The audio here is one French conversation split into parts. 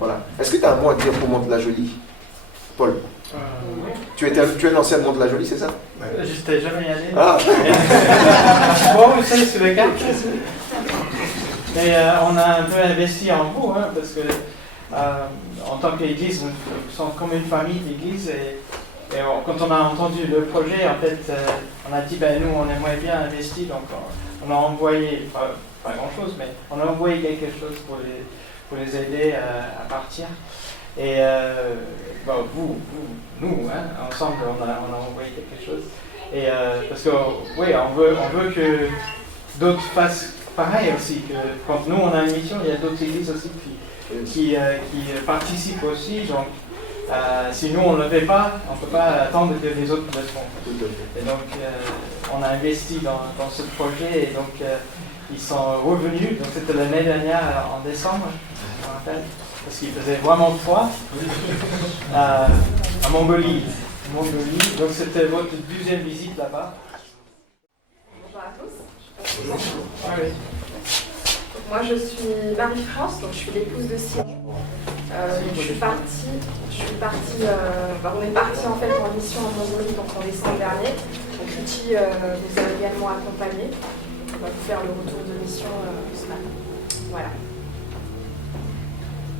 Voilà. Est-ce que tu as un mot à dire pour Mantes-la-Jolie, Paul? Oui. Tu es l'ancien de Mantes-la-Jolie, c'est ça? J'étais jamais allé. Ah. Bon, vous savez, sur les cartes. Mais on a un peu investi en vous, hein, parce que en tant qu'église, nous sommes comme une famille d'église. Et quand on a entendu le projet, en fait, on a dit, ben, nous, on aimerait bien investir. Donc, on a envoyé, pas grand-chose, mais on a envoyé quelque chose pour les aider à partir. Et nous, hein, ensemble, on a envoyé quelque chose. Et parce que, oui, on veut que d'autres fassent pareil aussi. Que quand nous, on a une mission, il y a d'autres églises aussi qui participent aussi. Donc, si nous, on ne le fait pas, on ne peut pas attendre que les autres le font. Et donc, on a investi dans ce projet. Et donc, ils sont revenus. Donc, c'était l'année dernière, en décembre, je me rappelle. Parce qu'il faisait vraiment froid, à Mongolie. Donc c'était votre deuxième visite là-bas. Bonjour à tous. Bonjour. Ah, oui. Donc, moi je suis Marie-France, donc je suis l'épouse de Simon. On est parti en fait en mission en Mongolie donc en décembre dernier. Donc Richie nous a également accompagnés. On va vous faire le retour de mission ce matin. Voilà.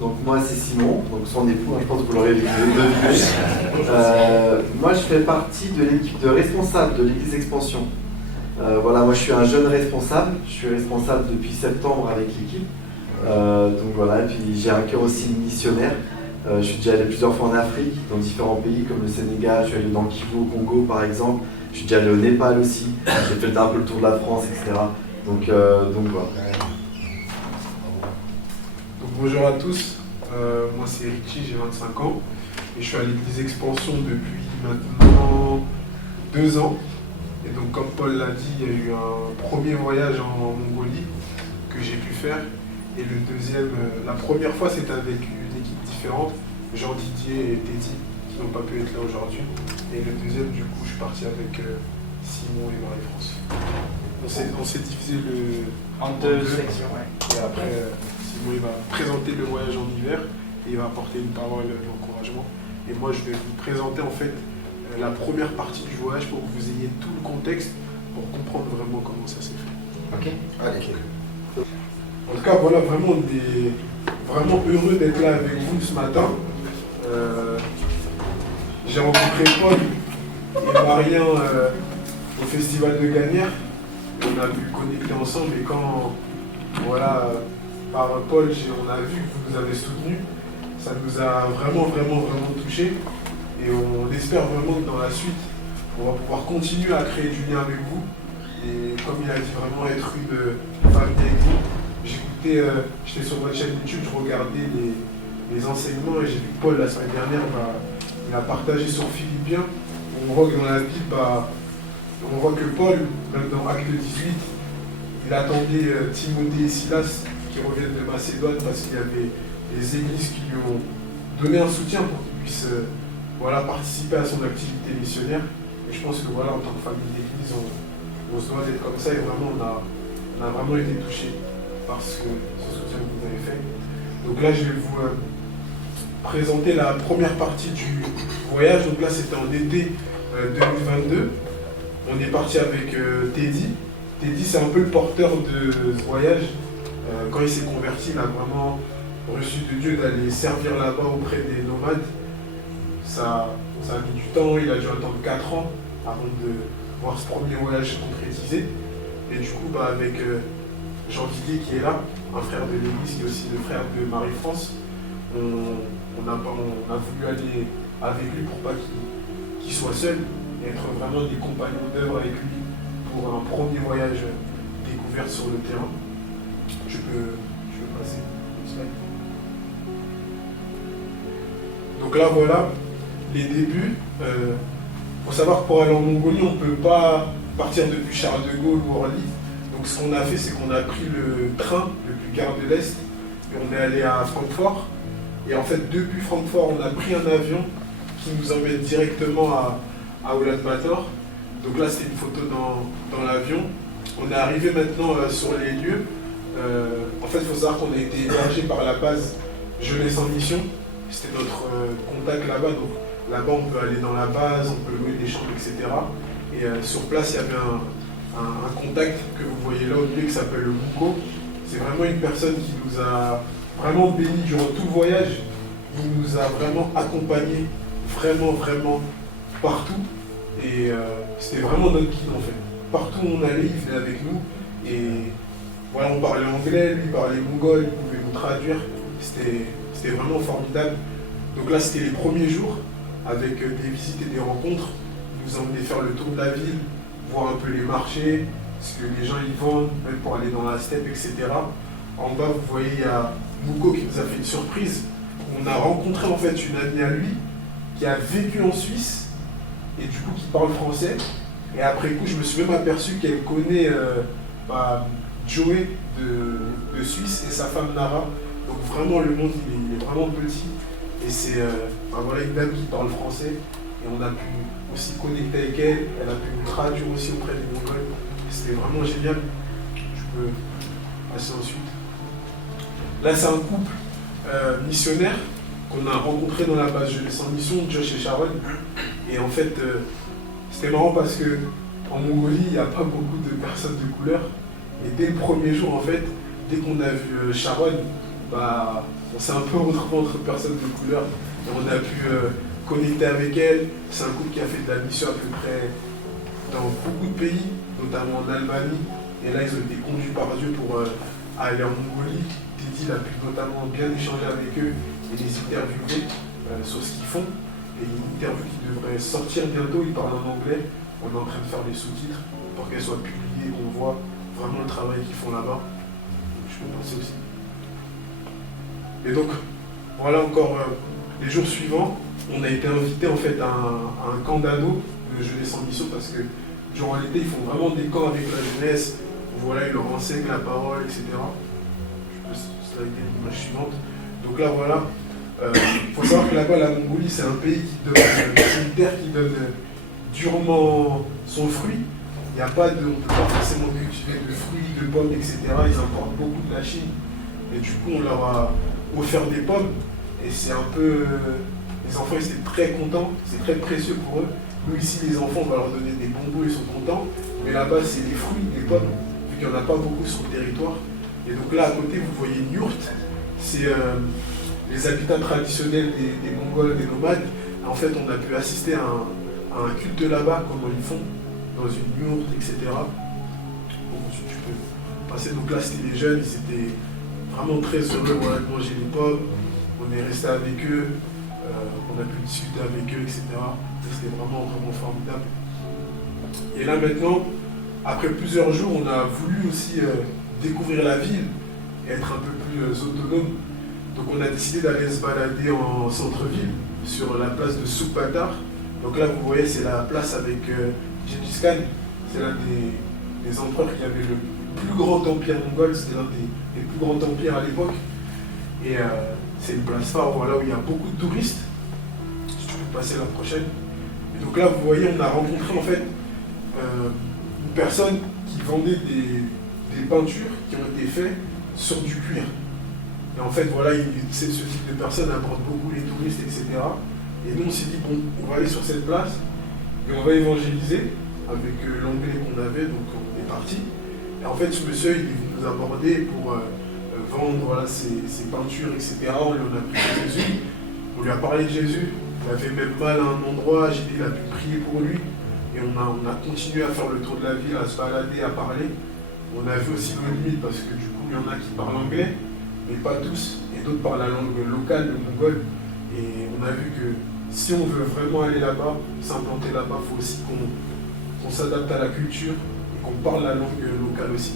Donc moi c'est Simon, donc son époux, je pense que vous l'aurez deviné. Moi je fais partie de l'équipe de responsables de l'église Expansion. Voilà, moi je suis un jeune responsable, je suis responsable depuis septembre avec l'équipe. Donc voilà, et puis j'ai un cœur aussi missionnaire. Je suis déjà allé plusieurs fois en Afrique, dans différents pays comme le Sénégal, je suis allé dans Kivu au Congo par exemple, je suis déjà allé au Népal aussi, j'ai fait un peu le tour de la France, etc. Donc voilà. Bonjour à tous, moi c'est Richie, j'ai 25 ans et je suis à l'église Expansion depuis maintenant 2 ans. Et donc comme Paul l'a dit, il y a eu un premier voyage en Mongolie que j'ai pu faire et le deuxième, la première fois c'était avec une équipe différente, Jean Didier et Teddy qui n'ont pas pu être là aujourd'hui. Et le deuxième du coup je suis parti avec Simon et Marie-France. On s'est divisé En deux sections, ouais. Et après, Simon il va présenter le voyage en hiver et il va apporter une parole d'encouragement. Et moi, je vais vous présenter en fait la première partie du voyage pour que vous ayez tout le contexte pour comprendre vraiment comment ça s'est fait. Ok. Allez. En tout cas, voilà, vraiment, on est vraiment heureux d'être là avec vous ce matin. J'ai rencontré Paul et Marien au Festival de Gagnères. On a pu connecter ensemble et quand, voilà, par Paul, on a vu que vous nous avez soutenus, ça nous a vraiment touchés et on espère vraiment que dans la suite, on va pouvoir continuer à créer du lien avec vous et comme il a dit, vraiment être une famille avec vous. J'étais sur votre chaîne YouTube, je regardais les enseignements et j'ai vu que Paul la semaine dernière, il a partagé sur Philippiens. On voit que dans la Bible, on voit que Paul, même dans Acte 18, il attendait Timothée et Silas qui reviennent de Macédoine parce qu'il y avait des églises qui lui ont donné un soutien pour qu'il puisse participer à son activité missionnaire. Et je pense que voilà, en tant que famille d'église, on se doit d'être comme ça et vraiment on a vraiment été touchés par ce soutien que vous avez fait. Donc là, je vais vous présenter la première partie du voyage. Donc là, c'était en été 2022. On est parti avec Teddy. Teddy, c'est un peu le porteur de ce voyage. Quand il s'est converti, il a vraiment reçu de Dieu d'aller servir là-bas auprès des nomades. Ça a mis du temps, il a dû attendre 4 ans avant de voir ce premier voyage se concrétiser. Et du coup, avec Jean Didier qui est là, un frère de l'église qui est aussi le frère de Marie-France, on a voulu aller avec lui pour pas qu'il soit seul et être vraiment des compagnons d'œuvre avec lui pour un premier voyage découvert sur le terrain. Je peux passer une slide. Donc là voilà les débuts. Faut savoir que pour aller en Mongolie, on ne peut pas partir depuis Charles de Gaulle ou Orly. Donc ce qu'on a fait, c'est qu'on a pris le train depuis Gare de l'Est et on est allé à Francfort. Et en fait, depuis Francfort, on a pris un avion qui nous emmène directement à Ulaanbaatar. Donc là, c'est une photo dans l'avion. On est arrivé maintenant sur les lieux. En fait, il faut savoir qu'on a été hébergé par la base Jeunesse en mission. C'était notre contact là-bas. Donc là-bas, on peut aller dans la base, on peut louer des chambres, etc. Et sur place, il y avait un contact que vous voyez là au milieu qui s'appelle le Mouko. C'est vraiment une personne qui nous a vraiment bénis durant tout le voyage. Il nous a vraiment accompagnés, vraiment, vraiment partout. Et c'était vraiment notre guide en fait. Partout où on allait, il venait avec nous. Et voilà, on parlait anglais, lui parlait mongol, il pouvait nous traduire. C'était vraiment formidable. Donc là, c'était les premiers jours, avec des visites et des rencontres. Il nous emmenait faire le tour de la ville, voir un peu les marchés, ce que les gens y vendent, même pour aller dans la steppe, etc. En bas, vous voyez, il y a Mouko qui nous a fait une surprise. On a rencontré en fait une amie à lui qui a vécu en Suisse et du coup qui parle français. Et après coup, je me suis même aperçu qu'elle connaît Joey de Suisse et sa femme Nara. Donc vraiment, le monde il est vraiment petit. Et c'est voilà, une dame qui parle français. Et on a pu aussi connecter avec elle. Elle a pu nous traduire aussi auprès des Mongols. C'était vraiment génial. Je peux passer ensuite. Là, c'est un couple missionnaire qu'on a rencontré dans la base Jeunesse en mission, Josh et Sharon. Et en fait, c'était marrant parce que en Mongolie, il n'y a pas beaucoup de personnes de couleur. Et dès le premier jour, en fait, dès qu'on a vu Sharon, on s'est un peu retrouvé entre personnes de couleur. Et on a pu connecter avec elle. C'est un couple qui a fait de la mission à peu près dans beaucoup de pays, notamment en Albanie. Et là, ils ont été conduits par Dieu pour aller en Mongolie. Teddy a pu notamment bien échanger avec eux et les interviewer sur ce qu'ils font. Et une interview qui devrait sortir bientôt, ils parlent en anglais. On est en train de faire des sous-titres pour qu'elle soit publiée, qu'on voit vraiment le travail qu'ils font là-bas. Je peux passer aussi. Et donc, voilà encore les jours suivants, on a été invité en fait à un camp d'ados de Jeunesse en mission parce que durant l'été, ils font vraiment des camps avec la jeunesse. Voilà, ils leur enseignent la parole, etc. Je peux slider l'image suivante. Donc là, voilà. Il faut savoir que là-bas, la Mongolie, c'est un pays qui donne, c'est une terre qui donne durement son fruit. Il n'y a pas de, on ne peut pas forcément cultiver de fruits, de pommes, etc. Ils importent beaucoup de la Chine. Et du coup, on leur a offert des pommes. Et c'est un peu... les enfants, ils étaient très contents. C'est très précieux pour eux. Nous, ici, les enfants, on va leur donner des bonbons, ils sont contents. Mais là-bas, c'est les fruits, les pommes, vu qu'il n'y en a pas beaucoup sur le territoire. Et donc là, à côté, vous voyez une yourte. C'est les habitats traditionnels des Mongols, des nomades. En fait, on a pu assister à un culte là-bas, comment ils font, dans une yourte, etc. Bon, ensuite, tu peux passer. Donc là, c'était les jeunes, ils étaient vraiment très heureux voilà, de manger les pommes. On est resté avec eux, on a pu discuter avec eux, etc. C'était vraiment, vraiment formidable. Et là, maintenant, après plusieurs jours, on a voulu aussi découvrir la ville et être un peu plus autonome. Donc on a décidé d'aller se balader en centre-ville, sur la place de Soukpatar. Donc là, vous voyez, c'est la place avec Gengis Khan. C'est l'un des empereurs qui avait le plus grand empire mongol. C'était l'un des plus grands empires à l'époque. Et c'est une place phare voilà, où il y a beaucoup de touristes. Si tu peux passer la prochaine. Et donc là, vous voyez, on a rencontré en fait une personne qui vendait des peintures qui ont été faites sur du cuir. Et en fait, voilà, ce type de personne apporte beaucoup les touristes, etc. Et nous, on s'est dit, bon, on va aller sur cette place et on va évangéliser avec l'anglais qu'on avait, donc on est parti. Et en fait, ce monsieur, il est venu nous aborder pour vendre voilà, ses peintures, etc. On lui en a pris Jésus, on lui a parlé de Jésus. Il avait même mal à un endroit, il a pu prier pour lui. Et on a continué à faire le tour de la ville, à se balader, à parler. On a vu aussi nos limites parce que du coup, il y en a qui parlent anglais, mais pas tous. Et d'autres parlent la langue locale, le mongol. Et on a vu que si on veut vraiment aller là-bas, s'implanter là-bas, il faut aussi qu'on s'adapte à la culture et qu'on parle la langue locale aussi.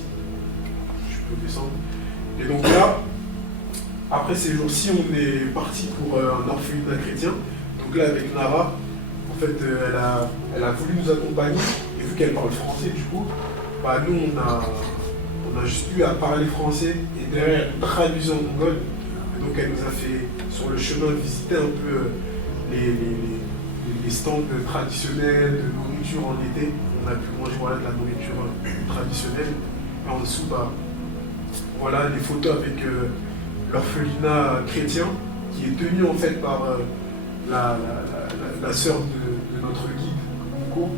Je peux descendre. Et donc là, après ces jours-ci, on est parti pour un orphelinat chrétien. Donc là, avec Nara, en fait, elle a voulu nous accompagner. Et vu qu'elle parle français, du coup, nous, on a juste eu à parler français et derrière, elle traduisait en mongol. Donc elle nous a fait, sur le chemin, visiter un peu les stands traditionnels de nourriture en été. On a pu manger voilà, de la nourriture traditionnelle. Et en dessous, voilà les photos avec l'orphelinat chrétien qui est tenu en fait par la sœur de notre guide, Nico.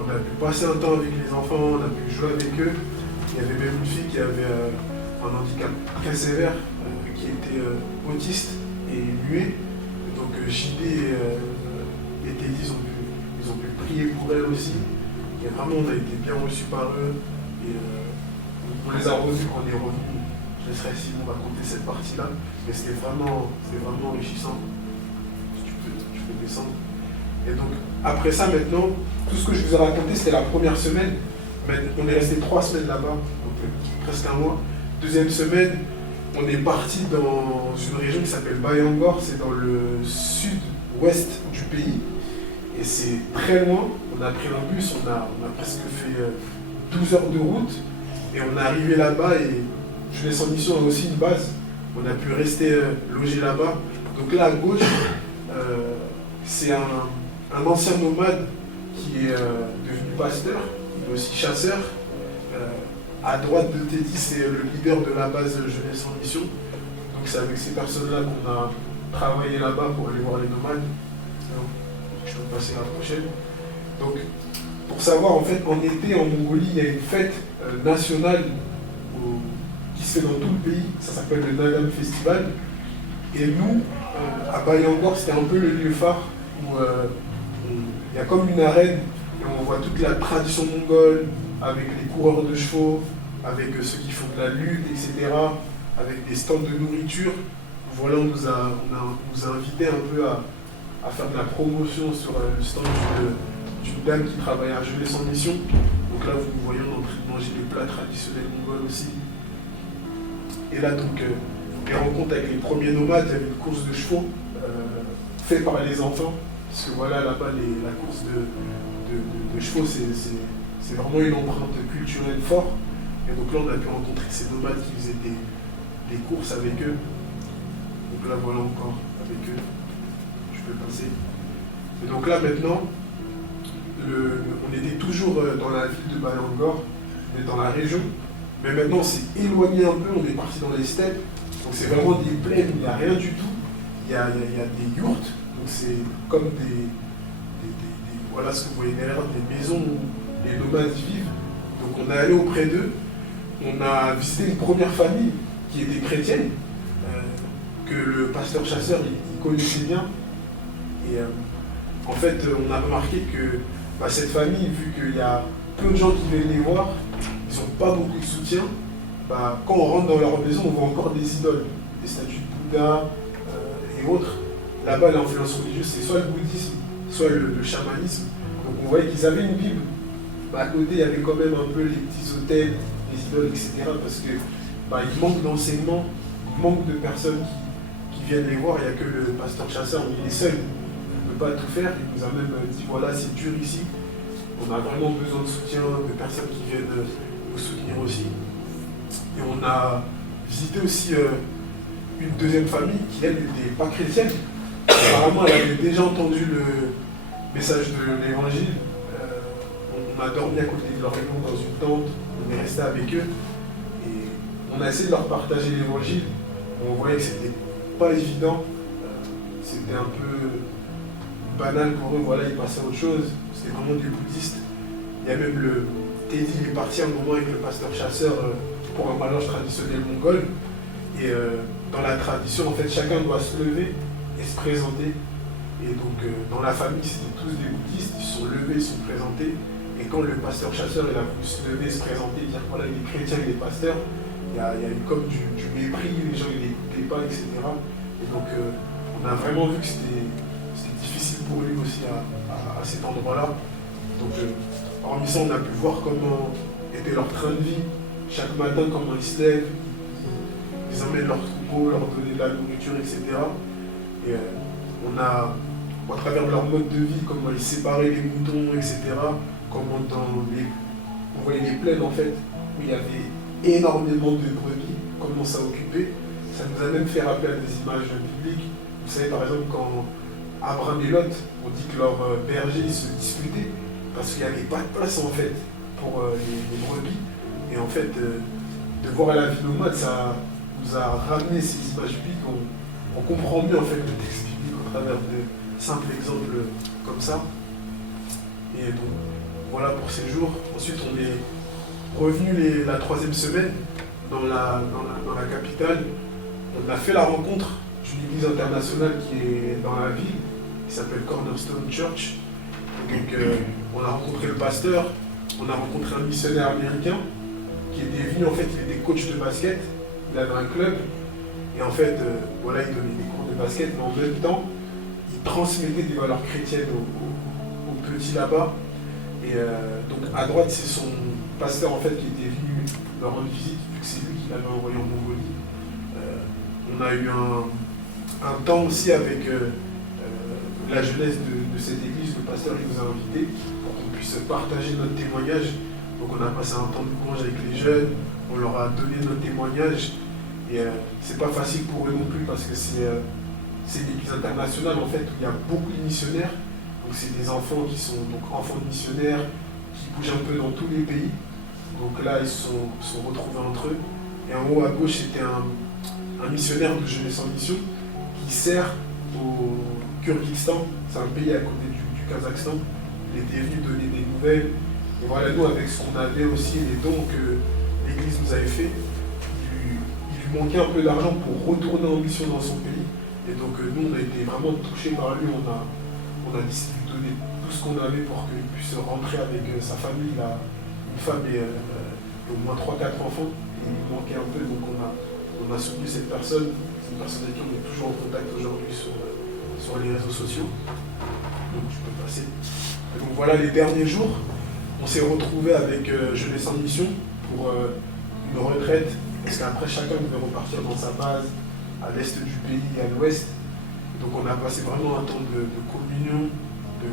On a pu passer un temps avec les enfants, on a pu jouer avec eux. Il y avait même une fille qui avait un handicap très sévère, qui était autiste et muet. Donc JD et Teddy, ils ont pu prier pour elle aussi. Et vraiment, on a été bien reçus par eux. Et on les a revus quand on est revenus. Je laisserai Simon raconter cette partie-là. Mais c'était vraiment enrichissant. Tu peux descendre. Et donc, après ça, maintenant, tout ce que je vous ai raconté, c'était la première semaine. Mais on est resté 3 semaines là-bas, donc presque un mois. Deuxième semaine, on est parti dans une région qui s'appelle Bayangor. C'est dans le sud-ouest du pays. Et c'est très loin. On a pris un bus, on a presque fait 12 heures de route. Et on est arrivé là-bas et Jeunesse en Mission a aussi une base. On a pu rester logé là-bas. Donc là, à gauche, c'est un ancien nomade qui est devenu pasteur. Il est aussi chasseur. À droite de Teddy, c'est le leader de la base Jeunesse en Mission. Donc c'est avec ces personnes-là qu'on a travaillé là-bas pour aller voir les nomades. Donc, je peux passer à la prochaine. Donc, pour savoir, en fait, en été, en Mongolie, il y a une fête nationale qui se fait dans tout le pays. Ça s'appelle le Nagam Festival. Et nous, à Bayangor, c'était un peu le lieu phare où il y a comme une arène et on voit toute la tradition mongole avec les coureurs de chevaux, avec ceux qui font de la lutte, etc., avec des stands de nourriture. Voilà, on nous a invités un peu à faire de la promotion sur le stand d'une dame qui travaille à Jeunesse en Mission. Donc là, vous voyez, on est en train de manger des plats traditionnels mongols aussi. Et là, donc, les rencontres avec les premiers nomades, il y avait une course de chevaux faite par les enfants. Parce que voilà, là-bas, la course de chevaux, c'est vraiment une empreinte culturelle forte. Et donc là, on a pu rencontrer ces nomades qui faisaient des courses avec eux. Donc là, voilà encore avec eux. Je peux passer. Et donc là, maintenant, on était toujours dans la ville de Bayangor, on est dans la région. Mais maintenant, on s'est éloigné un peu, on est parti dans les steppes. Donc c'est vraiment des plaines, il n'y a rien du tout. Il y a des yurts, donc c'est comme voilà ce que vous voyez derrière, des maisons où les nomades vivent. Donc on est allé auprès d'eux, on a visité une première famille qui était chrétienne, que le pasteur chasseur il connaissait bien. Et en fait, on a remarqué que cette famille, vu qu'il y a peu de gens qui viennent les voir, ils n'ont pas beaucoup de soutien. Quand on rentre dans leur maison, on voit encore des idoles, des statues de Bouddha et autres. Là-bas, l'influence religieuse, c'est soit le bouddhisme, soit le chamanisme. Donc on voyait qu'ils avaient une Bible. À côté, il y avait quand même un peu les petits hôtels, les idoles, etc. Parce que il manque d'enseignement, il manque de personnes qui viennent les voir. Il n'y a que le pasteur chasseur, il est seul. Il ne peut pas tout faire. Il nous a même dit, voilà, c'est dur ici. On a vraiment besoin de soutien, de personnes qui viennent nous soutenir aussi. Et on a visité aussi une deuxième famille qui, elle, n'était pas chrétienne. Apparemment, elle avait déjà entendu le message de l'évangile. On a dormi à côté de leur maison dans une tente, on est resté avec eux. Et on a essayé de leur partager l'évangile. On voyait que c'était pas évident. C'était un peu banal pour eux. Voilà, ils passaient à autre chose. C'était vraiment des bouddhistes. Il y a même Teddy, il est parti un moment avec le pasteur chasseur pour un mariage traditionnel mongol. Et dans la tradition, en fait, chacun doit se lever et se présenter. Et donc, dans la famille, c'était tous des bouddhistes, ils se sont levés, ils se sont présentés. Et quand le pasteur chasseur il a voulu se lever, se présenter, dire voilà, il est chrétien, il est pasteur, il y a eu comme du mépris, les gens ne l'écoutaient pas, etc. Et donc, on a vraiment vu que c'était difficile pour lui aussi à cet endroit-là. Donc, hormis ça, on a pu voir comment était leur train de vie. Chaque matin, comment ils se lèvent, ils emmènent leur troupeau, leur donner de la nourriture, etc. Et on a, à travers leur mode de vie, comment ils séparaient les moutons, etc. Comment on voyait les plaines, en fait, où il y avait énormément de brebis, comment ça occupait. Ça nous a même fait rappeler à des images bibliques. Vous savez, par exemple, quand Abraham et Lot, on dit que leurs bergers ils se disputaient parce qu'il n'y avait pas de place, en fait, pour les brebis. Et en fait, de voir la vie nomade, ça nous a ramené ces images bibliques, on comprend mieux en fait le texte biblique au travers de simples exemples comme ça. Et donc voilà pour ces jours. Ensuite on est revenu la 3e semaine dans la capitale. On a fait la rencontre d'une église internationale qui est dans la ville, qui s'appelle Cornerstone Church. Et donc on a rencontré le pasteur, on a rencontré un missionnaire américain qui était venu, en fait il était coach de basket, il avait un club, et en fait voilà, il donnait des cours de basket, mais en même temps il transmettait des valeurs chrétiennes aux petits là-bas. Et donc à droite c'est son pasteur en fait qui était venu leur rendre visite, vu que c'est lui qui l'avait envoyé en Mongolie. On a eu un temps aussi avec la jeunesse de cette église, le pasteur il nous a invités pour qu'on puisse partager notre témoignage. Donc on a passé un temps de louange avec les jeunes, on leur a donné notre témoignage. Et c'est pas facile pour eux non plus parce que c'est une église internationale en fait où il y a beaucoup de missionnaires. Donc c'est des enfants qui sont donc enfants de missionnaires qui bougent un peu dans tous les pays. Donc là ils se sont retrouvés entre eux. Et en haut à gauche c'était un missionnaire de Jeunesse en Mission qui sert au Kyrgyzstan, c'est un pays à côté du Kazakhstan. Il était venu donner des nouvelles. Et voilà, nous avec ce qu'on avait aussi, les dons que l'église nous avait fait, il lui manquait un peu d'argent pour retourner en mission dans son pays. Et donc nous on a été vraiment touchés par lui, on a décidé de donner tout ce qu'on avait pour qu'il puisse rentrer avec sa famille. Il a une femme et au moins 3-4 enfants, et il lui manquait un peu, donc on a soutenu cette personne. C'est une personne avec qui on est toujours en contact aujourd'hui sur les réseaux sociaux. Donc je peux passer. Et donc voilà, les derniers jours, on s'est retrouvé avec Jeunesse en Mission pour une retraite, parce qu'après chacun devait repartir dans sa base, à l'est du pays et à l'ouest. Donc on a passé vraiment un temps de communion, de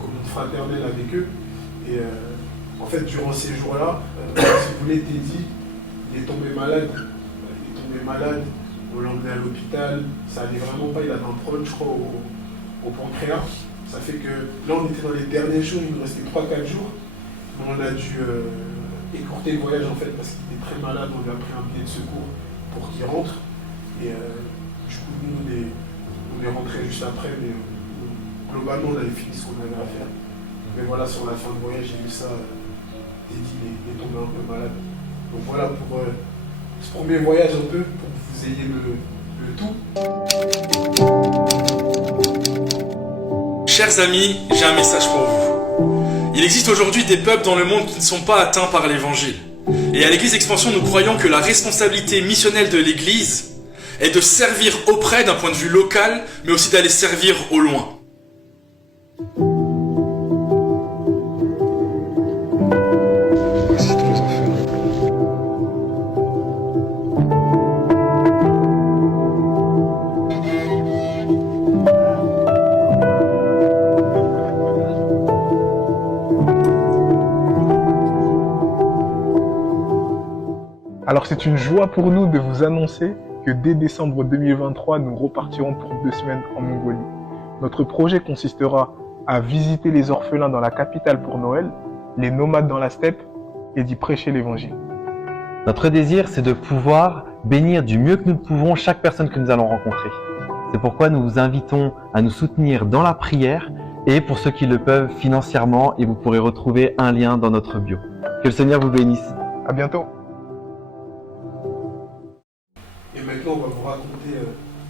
communion fraternelle avec eux. Et en fait, durant ces jours-là, si vous voulez, Teddy, il est tombé malade. On l'a emmené à l'hôpital, ça allait vraiment pas, il avait un problème, je crois, au pancréas. Ça fait que là, on était dans les derniers jours, il nous restait 3-4 jours. Mais on a dû écourter le voyage en fait, parce qu'il était très malade, on lui a pris un billet de secours pour qu'il rentre. Et du coup, nous, on est rentrés juste après, mais globalement, on avait fini ce qu'on avait à faire. Mais voilà, sur la fin de voyage, j'ai vu ça, Teddy est tombé un peu malade. Donc voilà pour ce premier voyage un peu, pour que vous ayez le tout. Chers amis, j'ai un message pour vous. Il existe aujourd'hui des peuples dans le monde qui ne sont pas atteints par l'évangile. Et à l'Église Expansion, nous croyons que la responsabilité missionnelle de l'Église est de servir auprès d'un point de vue local, mais aussi d'aller servir au loin. Alors c'est une joie pour nous de vous annoncer que dès décembre 2023, nous repartirons pour 2 semaines en Mongolie. Notre projet consistera à visiter les orphelins dans la capitale pour Noël, les nomades dans la steppe et d'y prêcher l'évangile. Notre désir, c'est de pouvoir bénir du mieux que nous pouvons chaque personne que nous allons rencontrer. C'est pourquoi nous vous invitons à nous soutenir dans la prière et pour ceux qui le peuvent financièrement, et vous pourrez retrouver un lien dans notre bio. Que le Seigneur vous bénisse. À bientôt. Et maintenant, on va vous raconter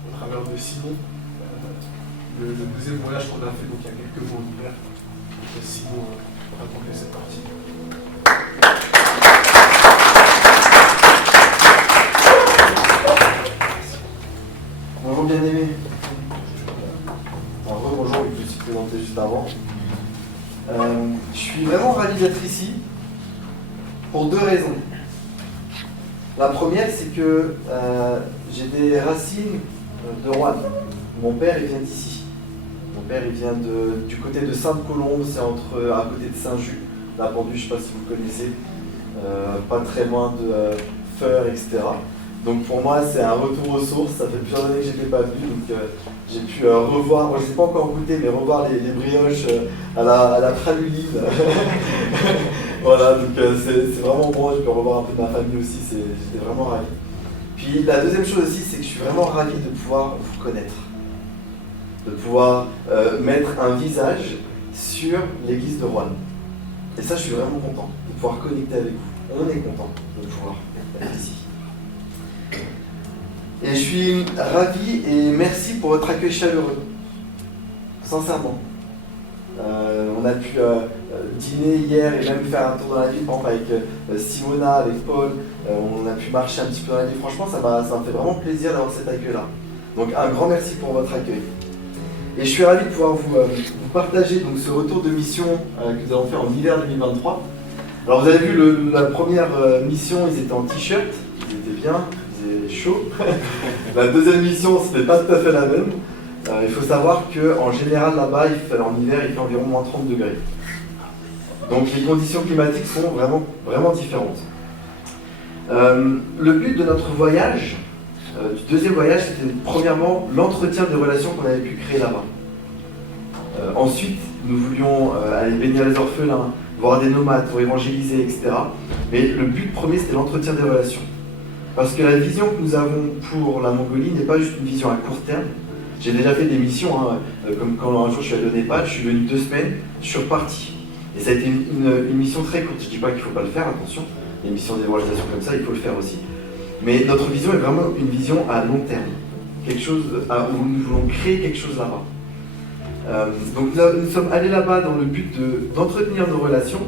au travers de Simon le deuxième voyage qu'on a fait donc il y a quelques mois en hiver. Donc, Simon va raconter cette partie. Bonjour bien-aimés. Bonjour, je me suis présenté juste avant. Je suis vraiment ravi d'être ici pour 2 raisons. La première, c'est que j'ai des racines de Roanne. Mon père, il vient d'ici. Mon père, il vient du côté de Sainte-Colombe, c'est à côté de Saint-Just, la Pendue, je ne sais pas si vous le connaissez, pas très loin de Feur, etc. Donc pour moi, c'est un retour aux sources. Ça fait plusieurs années que je n'étais pas venu, donc j'ai pu revoir, moi je ne sais pas encore goûté, mais revoir les brioches à la praluline. Voilà, donc c'est vraiment bon, je peux revoir un peu de ma famille aussi, j'étais vraiment ravi. Puis la deuxième chose aussi, c'est que je suis vraiment ravi de pouvoir vous connaître, de pouvoir mettre un visage sur l'église de Roanne. Et ça, je suis vraiment content de pouvoir connecter avec vous. On est content de pouvoir être ici. Et je suis ravi et merci pour votre accueil chaleureux. Sincèrement. On a pu dîner hier et même faire un tour dans la ville, par exemple avec Simona, avec Paul. On a pu marcher un petit peu dans la ville. Franchement, ça me fait vraiment plaisir d'avoir cet accueil-là. Donc un grand merci pour votre accueil. Et je suis ravi de pouvoir vous partager donc, ce retour de mission que nous avons fait en hiver 2023. Alors vous avez vu la première mission, ils étaient en t-shirt, ils étaient bien, il faisait chaud. La deuxième mission, ce n'était pas tout à fait la même. Il faut savoir qu'en général là-bas, en hiver, il fait environ moins 30 degrés. Donc les conditions climatiques sont vraiment, vraiment différentes. Le but de notre voyage, du deuxième voyage, c'était premièrement l'entretien des relations qu'on avait pu créer là-bas. Ensuite, nous voulions aller bénir les orphelins, voir des nomades pour évangéliser, etc. Mais le but premier, c'était l'entretien des relations. Parce que la vision que nous avons pour la Mongolie n'est pas juste une vision à court terme. J'ai déjà fait des missions, comme quand un jour je suis allé au Népal, je suis venu 2 semaines, je suis reparti. Et ça a été une mission très courte. Je ne dis pas qu'il ne faut pas le faire, attention. Les missions d'évangélisation comme ça, il faut le faire aussi. Mais notre vision est vraiment une vision à long terme. Quelque chose où nous voulons créer quelque chose là-bas. Donc nous sommes allés là-bas dans le but d'entretenir nos relations.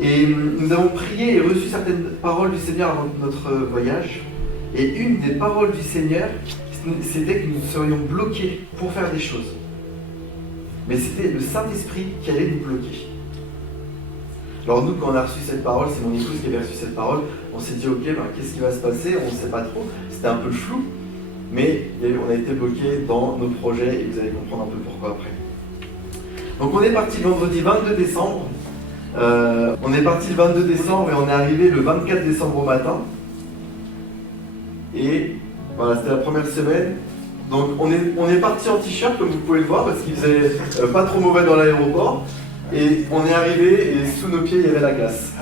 Et nous avons prié et reçu certaines paroles du Seigneur avant notre voyage. Et une des paroles du Seigneur, c'était que nous serions bloqués pour faire des choses. Mais c'était le Saint-Esprit qui allait nous bloquer. Alors nous, quand on a reçu cette parole, c'est mon épouse qui avait reçu cette parole, on s'est dit ok, qu'est-ce qui va se passer? On ne sait pas trop, c'était un peu flou, mais on a été bloqués dans nos projets et vous allez comprendre un peu pourquoi après. Donc on est parti le vendredi 22 décembre, on est parti le 22 décembre et on est arrivé le 24 décembre au matin. Et voilà, c'était la première semaine. Donc on est parti en t-shirt comme vous pouvez le voir parce qu'il faisait pas trop mauvais dans l'aéroport. Et on est arrivé et sous nos pieds il y avait la glace.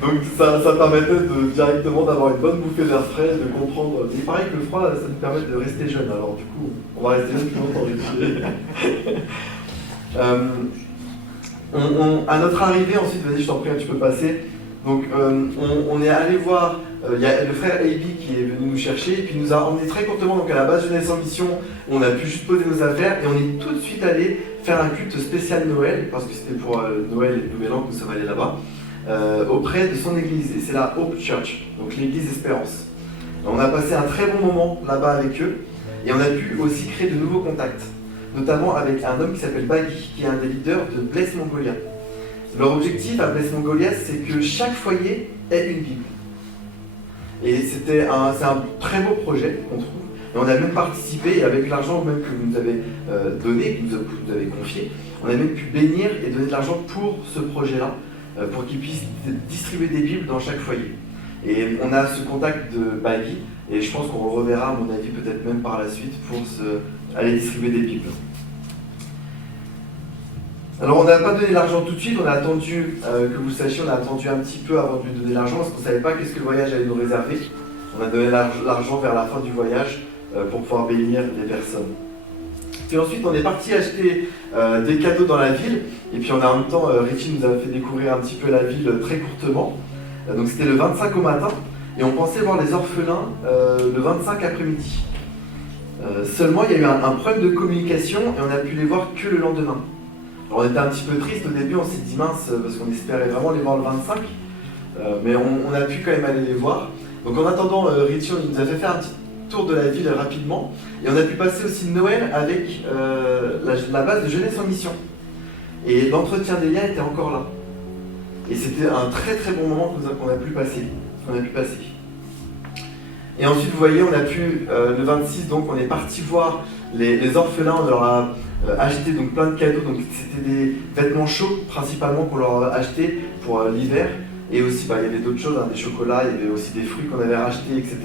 Donc ça permettait directement d'avoir une bonne bouffée d'air frais, de comprendre. Il paraît que le froid ça nous permet de rester jeune, alors du coup on va rester jeune plus longtemps. À notre arrivée, ensuite, vas-y je t'en prie, tu peux passer. Donc on est allé voir, il y a le frère Aibi qui est venu nous chercher, et puis il nous a emmené très courtement donc à la base Jeunesse en Mission, on a pu juste poser nos affaires, et on est tout de suite allé faire un culte spécial Noël, parce que c'était pour Noël et le Nouvel An que nous sommes allés là-bas, auprès de son église, et c'est la Hope Church, donc l'église Espérance. On a passé un très bon moment là-bas avec eux, et on a pu aussi créer de nouveaux contacts, notamment avec un homme qui s'appelle Bagui, qui est un des leaders de Bless Mongolia. Leur objectif à Bless Mongolia, c'est que chaque foyer ait une Bible. Et c'est un très beau projet, on trouve. Et on a même participé, et avec l'argent même que vous nous avez donné, que vous nous avez confié, on a même pu bénir et donner de l'argent pour ce projet-là, pour qu'ils puissent distribuer des Bibles dans chaque foyer. Et on a ce contact de Bagui, et je pense qu'on le reverra, à mon avis, peut-être même par la suite, pour aller distribuer des Bibles. Alors on n'a pas donné l'argent tout de suite, on a attendu, que vous le sachiez, on a attendu un petit peu avant de lui donner l'argent parce qu'on ne savait pas qu'est-ce que le voyage allait nous réserver. On a donné l'argent vers la fin du voyage pour pouvoir bénir les personnes. Puis ensuite on est parti acheter des cadeaux dans la ville et puis en même temps Richie nous a fait découvrir un petit peu la ville très courtement. Donc c'était le 25 au matin et on pensait voir les orphelins le 25 après-midi. Seulement il y a eu un problème de communication et on a pu les voir que le lendemain. Alors, on était un petit peu triste au début, on s'est dit mince parce qu'on espérait vraiment les voir le 25, mais on a pu quand même aller les voir. Donc en attendant, Richie nous a fait faire un petit tour de la ville rapidement et on a pu passer aussi Noël avec la base de Jeunesse en Mission. Et l'entretien des liens était encore là. Et c'était un très très bon moment qu'on a pu passer. Et ensuite vous voyez, on a pu, le 26, donc on est parti voir les orphelins, on leur a acheté donc plein de cadeaux, donc c'était des vêtements chauds principalement qu'on leur a acheté pour l'hiver, et aussi il y avait d'autres choses, des chocolats, il y avait aussi des fruits qu'on avait rachetés, etc.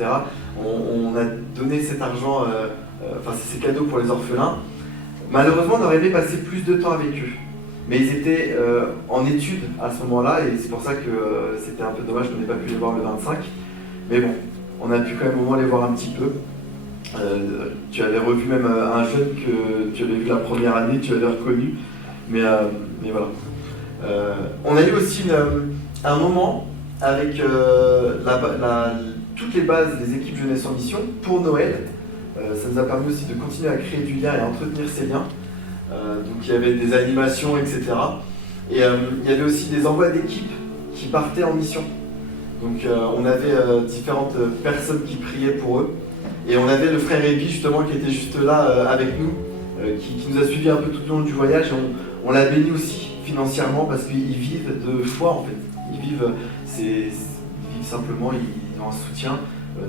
On a donné cet argent, ces cadeaux pour les orphelins. Malheureusement on aurait aimé passer plus de temps avec eux, mais ils étaient en études à ce moment-là, et c'est pour ça que c'était un peu dommage qu'on n'ait pas pu les voir le 25. Mais bon, on a pu quand même au moins les voir un petit peu. Tu avais revu même un jeune que tu avais vu la première année, tu avais reconnu. Mais voilà. On a eu aussi un moment avec toutes les bases des équipes Jeunesse en Mission pour Noël. Ça nous a permis aussi de continuer à créer du lien et à entretenir ces liens. Donc il y avait des animations, etc. Et il y avait aussi des envois d'équipes qui partaient en mission. Donc on avait différentes personnes qui priaient pour eux. Et on avait le frère Ebi justement qui était juste là avec nous, qui nous a suivis un peu tout au long du voyage. Et on l'a béni aussi financièrement parce qu'ils vivent de foi en fait. Ils vivent simplement, ils ont un soutien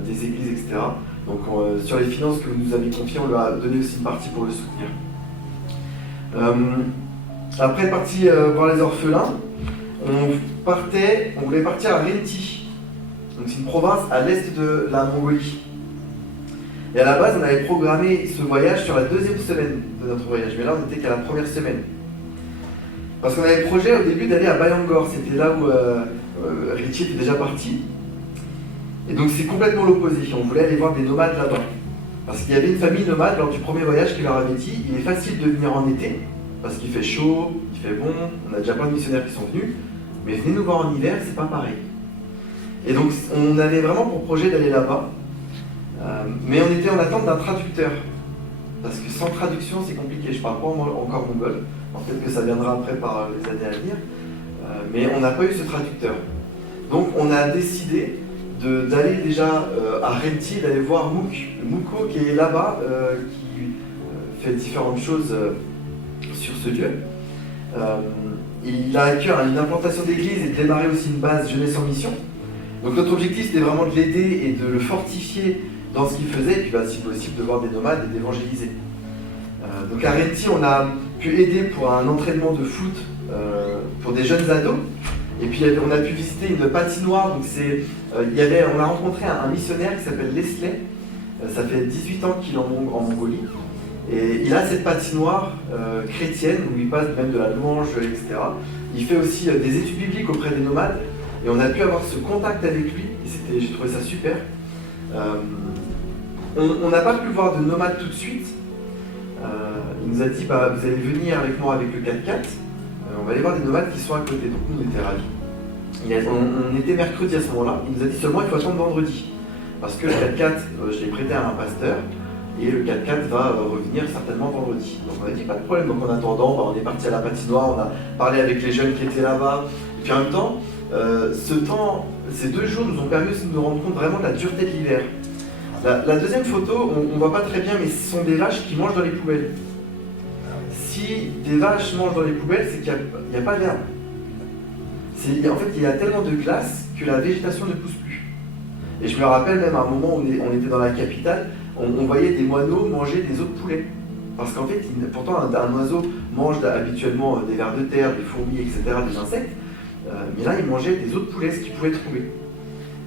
des églises, etc. Donc sur les finances que vous nous avez confiées, on leur a donné aussi une partie pour le soutenir. Après parti voir les orphelins, on voulait partir à Renti. Donc c'est une province à l'est de la Mongolie. Et à la base, on avait programmé ce voyage sur la deuxième semaine de notre voyage, mais là on n'était qu'à la première semaine. Parce qu'on avait le projet au début d'aller à Bayangor, c'était là où Richie était déjà parti. Et donc c'est complètement l'opposé, on voulait aller voir des nomades là-bas. Parce qu'il y avait une famille nomade lors du premier voyage qui leur avait dit il est facile de venir en été, parce qu'il fait chaud, il fait bon, on a déjà plein de missionnaires qui sont venus, mais venez nous voir en hiver, c'est pas pareil. Et donc on avait vraiment pour projet d'aller là-bas, mais on était en attente d'un traducteur. Parce que sans traduction c'est compliqué, je parle pas encore mongol, peut-être que ça viendra après par les années à venir, mais on n'a pas eu ce traducteur. Donc on a décidé d'aller déjà à Renti, d'aller voir Muko qui est là-bas, qui fait différentes choses sur ce lieu. Il a à cœur une implantation d'église et de démarrer aussi une base Jeunesse en Mission. Donc notre objectif c'était vraiment de l'aider et de le fortifier dans ce qu'il faisait, et puis si possible de voir des nomades et d'évangéliser. Donc à Renti, on a pu aider pour un entraînement de foot pour des jeunes ados. Et puis on a pu visiter une patinoire. Donc on a rencontré un missionnaire qui s'appelle Leslie. Ça fait 18 ans qu'il est en Mongolie. Et il a cette patinoire chrétienne où il passe même de la louange, etc. Il fait aussi des études bibliques auprès des nomades. Et on a pu avoir ce contact avec lui. Et j'ai trouvé ça super. On n'a pas pu voir de nomades tout de suite. Il nous a dit vous allez venir avec moi avec le 4x4. On va aller voir des nomades qui sont à côté, donc nous on était ravis. On était mercredi à ce moment-là, il nous a dit seulement il faut attendre vendredi. Parce que le 4x4, je l'ai prêté à un pasteur, et le 4x4 va revenir certainement vendredi. Donc on a dit pas de problème, donc en attendant, on est parti à la patinoire, on a parlé avec les jeunes qui étaient là-bas. Et puis en même temps, ces 2 jours nous ont permis aussi de nous rendre compte vraiment de la dureté de l'hiver. La deuxième photo, on ne voit pas très bien, mais ce sont des vaches qui mangent dans les poubelles. Si des vaches mangent dans les poubelles, c'est qu'il n'y a pas d'herbe. En fait, il y a tellement de glace que la végétation ne pousse plus. Et je me rappelle même à un moment où on était dans la capitale, on voyait des moineaux manger des os de poulet. Parce qu'en fait, pourtant un oiseau mange habituellement des vers de terre, des fourmis, etc., des insectes. Mais là, il mangeait des os de poulet, ce qu'il pouvait trouver.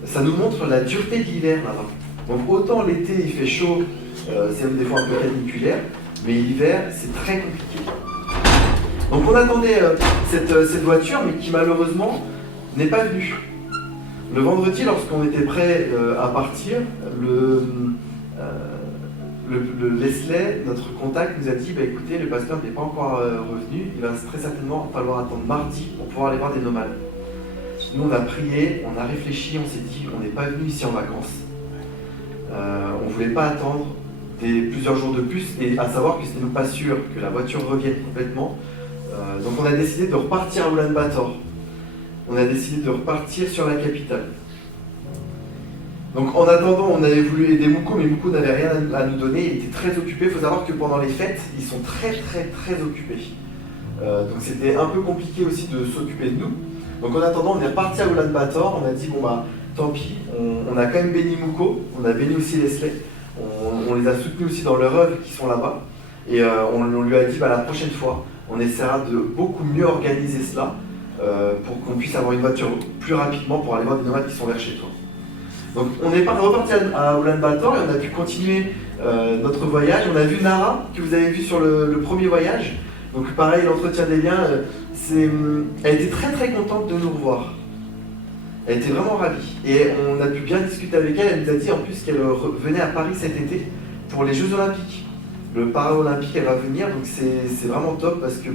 Ça nous montre la dureté de l'hiver là-bas. Donc autant l'été il fait chaud, c'est même des fois un peu caniculaire, mais l'hiver c'est très compliqué. Donc on attendait cette voiture, mais qui malheureusement n'est pas venue. Le vendredi, lorsqu'on était prêt à partir, le Leslie, notre contact, nous a dit écoutez, le pasteur n'est pas encore revenu, il va très certainement falloir attendre mardi pour pouvoir aller voir des nomades. Nous on a prié, on a réfléchi, on s'est dit on n'est pas venu ici en vacances. On ne voulait pas attendre plusieurs jours de plus, et à savoir que ce n'était pas sûr que la voiture revienne complètement. Donc on a décidé de repartir à Ulaanbaatar. On a décidé de repartir sur la capitale. Donc en attendant, on avait voulu aider Muko, mais Muko n'avait rien à nous donner, il était très occupé. Il faut savoir que pendant les fêtes, ils sont très occupés. Donc c'était un peu compliqué aussi de s'occuper de nous. Donc en attendant, on est reparti à Ulaanbaatar, on a dit tant pis, on a quand même béni Muko, on a béni aussi Leslie, on les a soutenus aussi dans leur œuvre qui sont là-bas, et on lui a dit la prochaine fois, on essaiera de beaucoup mieux organiser cela pour qu'on puisse avoir une voiture plus rapidement pour aller voir des nomades qui sont vers chez toi. Donc on est reparti à Ulaanbaatar et on a pu continuer notre voyage. On a vu Nara, que vous avez vu sur le premier voyage. Donc pareil, l'entretien des liens, elle était très contente de nous revoir. Elle était vraiment ravie. Et on a pu bien discuter avec elle. Elle nous a dit en plus qu'elle venait à Paris cet été pour les Jeux Olympiques. Le Paralympique, elle va venir, donc c'est vraiment top parce que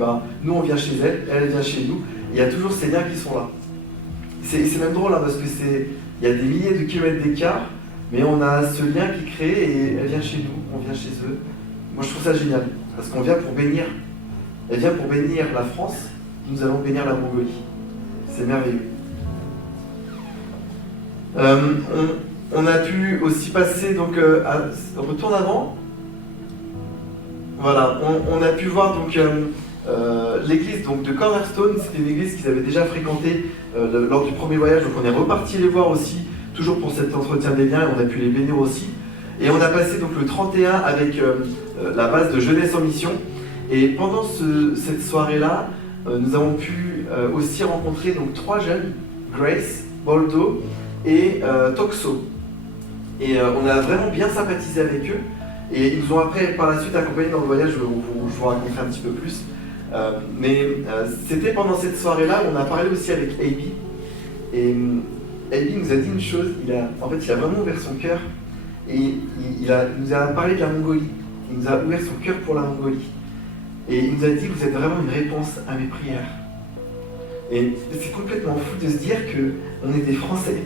nous on vient chez elle, elle vient chez nous. Il y a toujours ces liens qui sont là. C'est même drôle parce que il y a des milliers de kilomètres d'écart, mais on a ce lien qui est créé et elle vient chez nous, on vient chez eux. Moi je trouve ça génial parce qu'on vient pour bénir. Elle vient pour bénir la France, nous allons bénir la Mongolie. C'est merveilleux. On a pu aussi passer donc retourne avant. Voilà, on a pu voir donc l'église donc de Cornerstone. C'était une église qu'ils avaient déjà fréquentée lors du premier voyage, donc on est reparti les voir aussi, toujours pour cet entretien des liens, et on a pu les bénir aussi. Et on a passé donc le 31 avec la base de Jeunesse en Mission. Et pendant cette soirée-là, nous avons pu aussi rencontrer donc 3 jeunes, Grace, Boldo et Toxo. Et on a vraiment bien sympathisé avec eux. Et ils nous ont après, par la suite, accompagnés dans le voyage, je vous raconterai un petit peu plus. C'était pendant cette soirée-là, on a parlé aussi avec Aby. Et Aby nous a dit une chose, il a vraiment ouvert son cœur. Et il nous a parlé de la Mongolie. Il nous a ouvert son cœur pour la Mongolie. Et il nous a dit, vous êtes vraiment une réponse à mes prières. Et c'est complètement fou de se dire qu'on est des Français.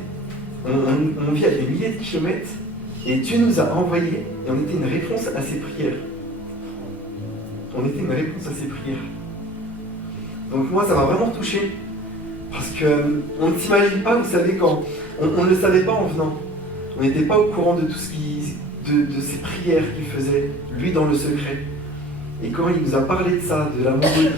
On vit à des milliers de kilomètres. Et Dieu nous a envoyés et on était une réponse à ses prières. On était une réponse à ses prières. Donc moi, ça m'a vraiment touché. Parce qu'on ne s'imagine pas, vous savez, quand on ne le savait pas en venant. On n'était pas au courant de tout ce de ces prières qu'il faisait, lui dans le secret. Et quand il nous a parlé de ça, de la Mongolie,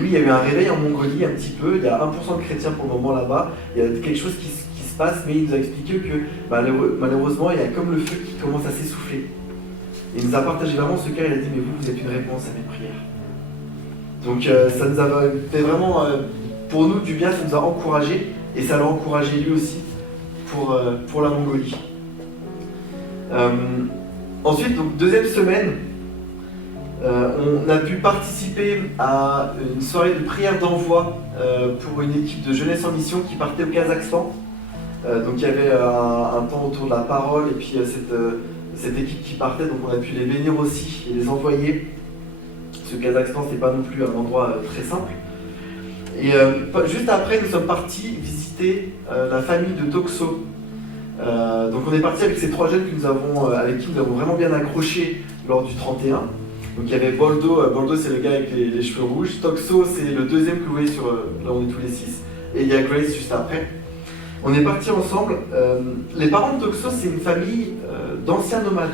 oui, il y a eu un réveil en Mongolie un petit peu, il y a 1% de chrétiens pour le moment là-bas, il y a quelque chose qui se passe, mais il nous a expliqué que malheureusement, il y a comme le feu qui commence à s'essouffler. Il nous a partagé vraiment ce cœur, il a dit, mais vous êtes une réponse à mes prières. Donc ça nous a fait vraiment, pour nous, du bien, ça nous a encouragés, et ça l'a encouragé lui aussi pour la Mongolie. Ensuite, donc deuxième semaine, on a pu participer à une soirée de prière d'envoi pour une équipe de jeunesse en mission qui partait au Kazakhstan. Donc il y avait un temps autour de la parole et puis cette équipe qui partait, donc on a pu les bénir aussi et les envoyer. Ce Kazakhstan, c'était pas non plus un endroit très simple. Et juste après, nous sommes partis visiter la famille de Toxo. Donc on est parti avec ces 3 jeunes avec qui nous avons vraiment bien accroché lors du 31. Donc il y avait Boldo, c'est le gars avec les cheveux rouges, Toxo c'est le deuxième que vous voyez là on est tous les 6, et il y a Grace juste après. On est partis ensemble. Les parents de Toxo, c'est une famille d'anciens nomades,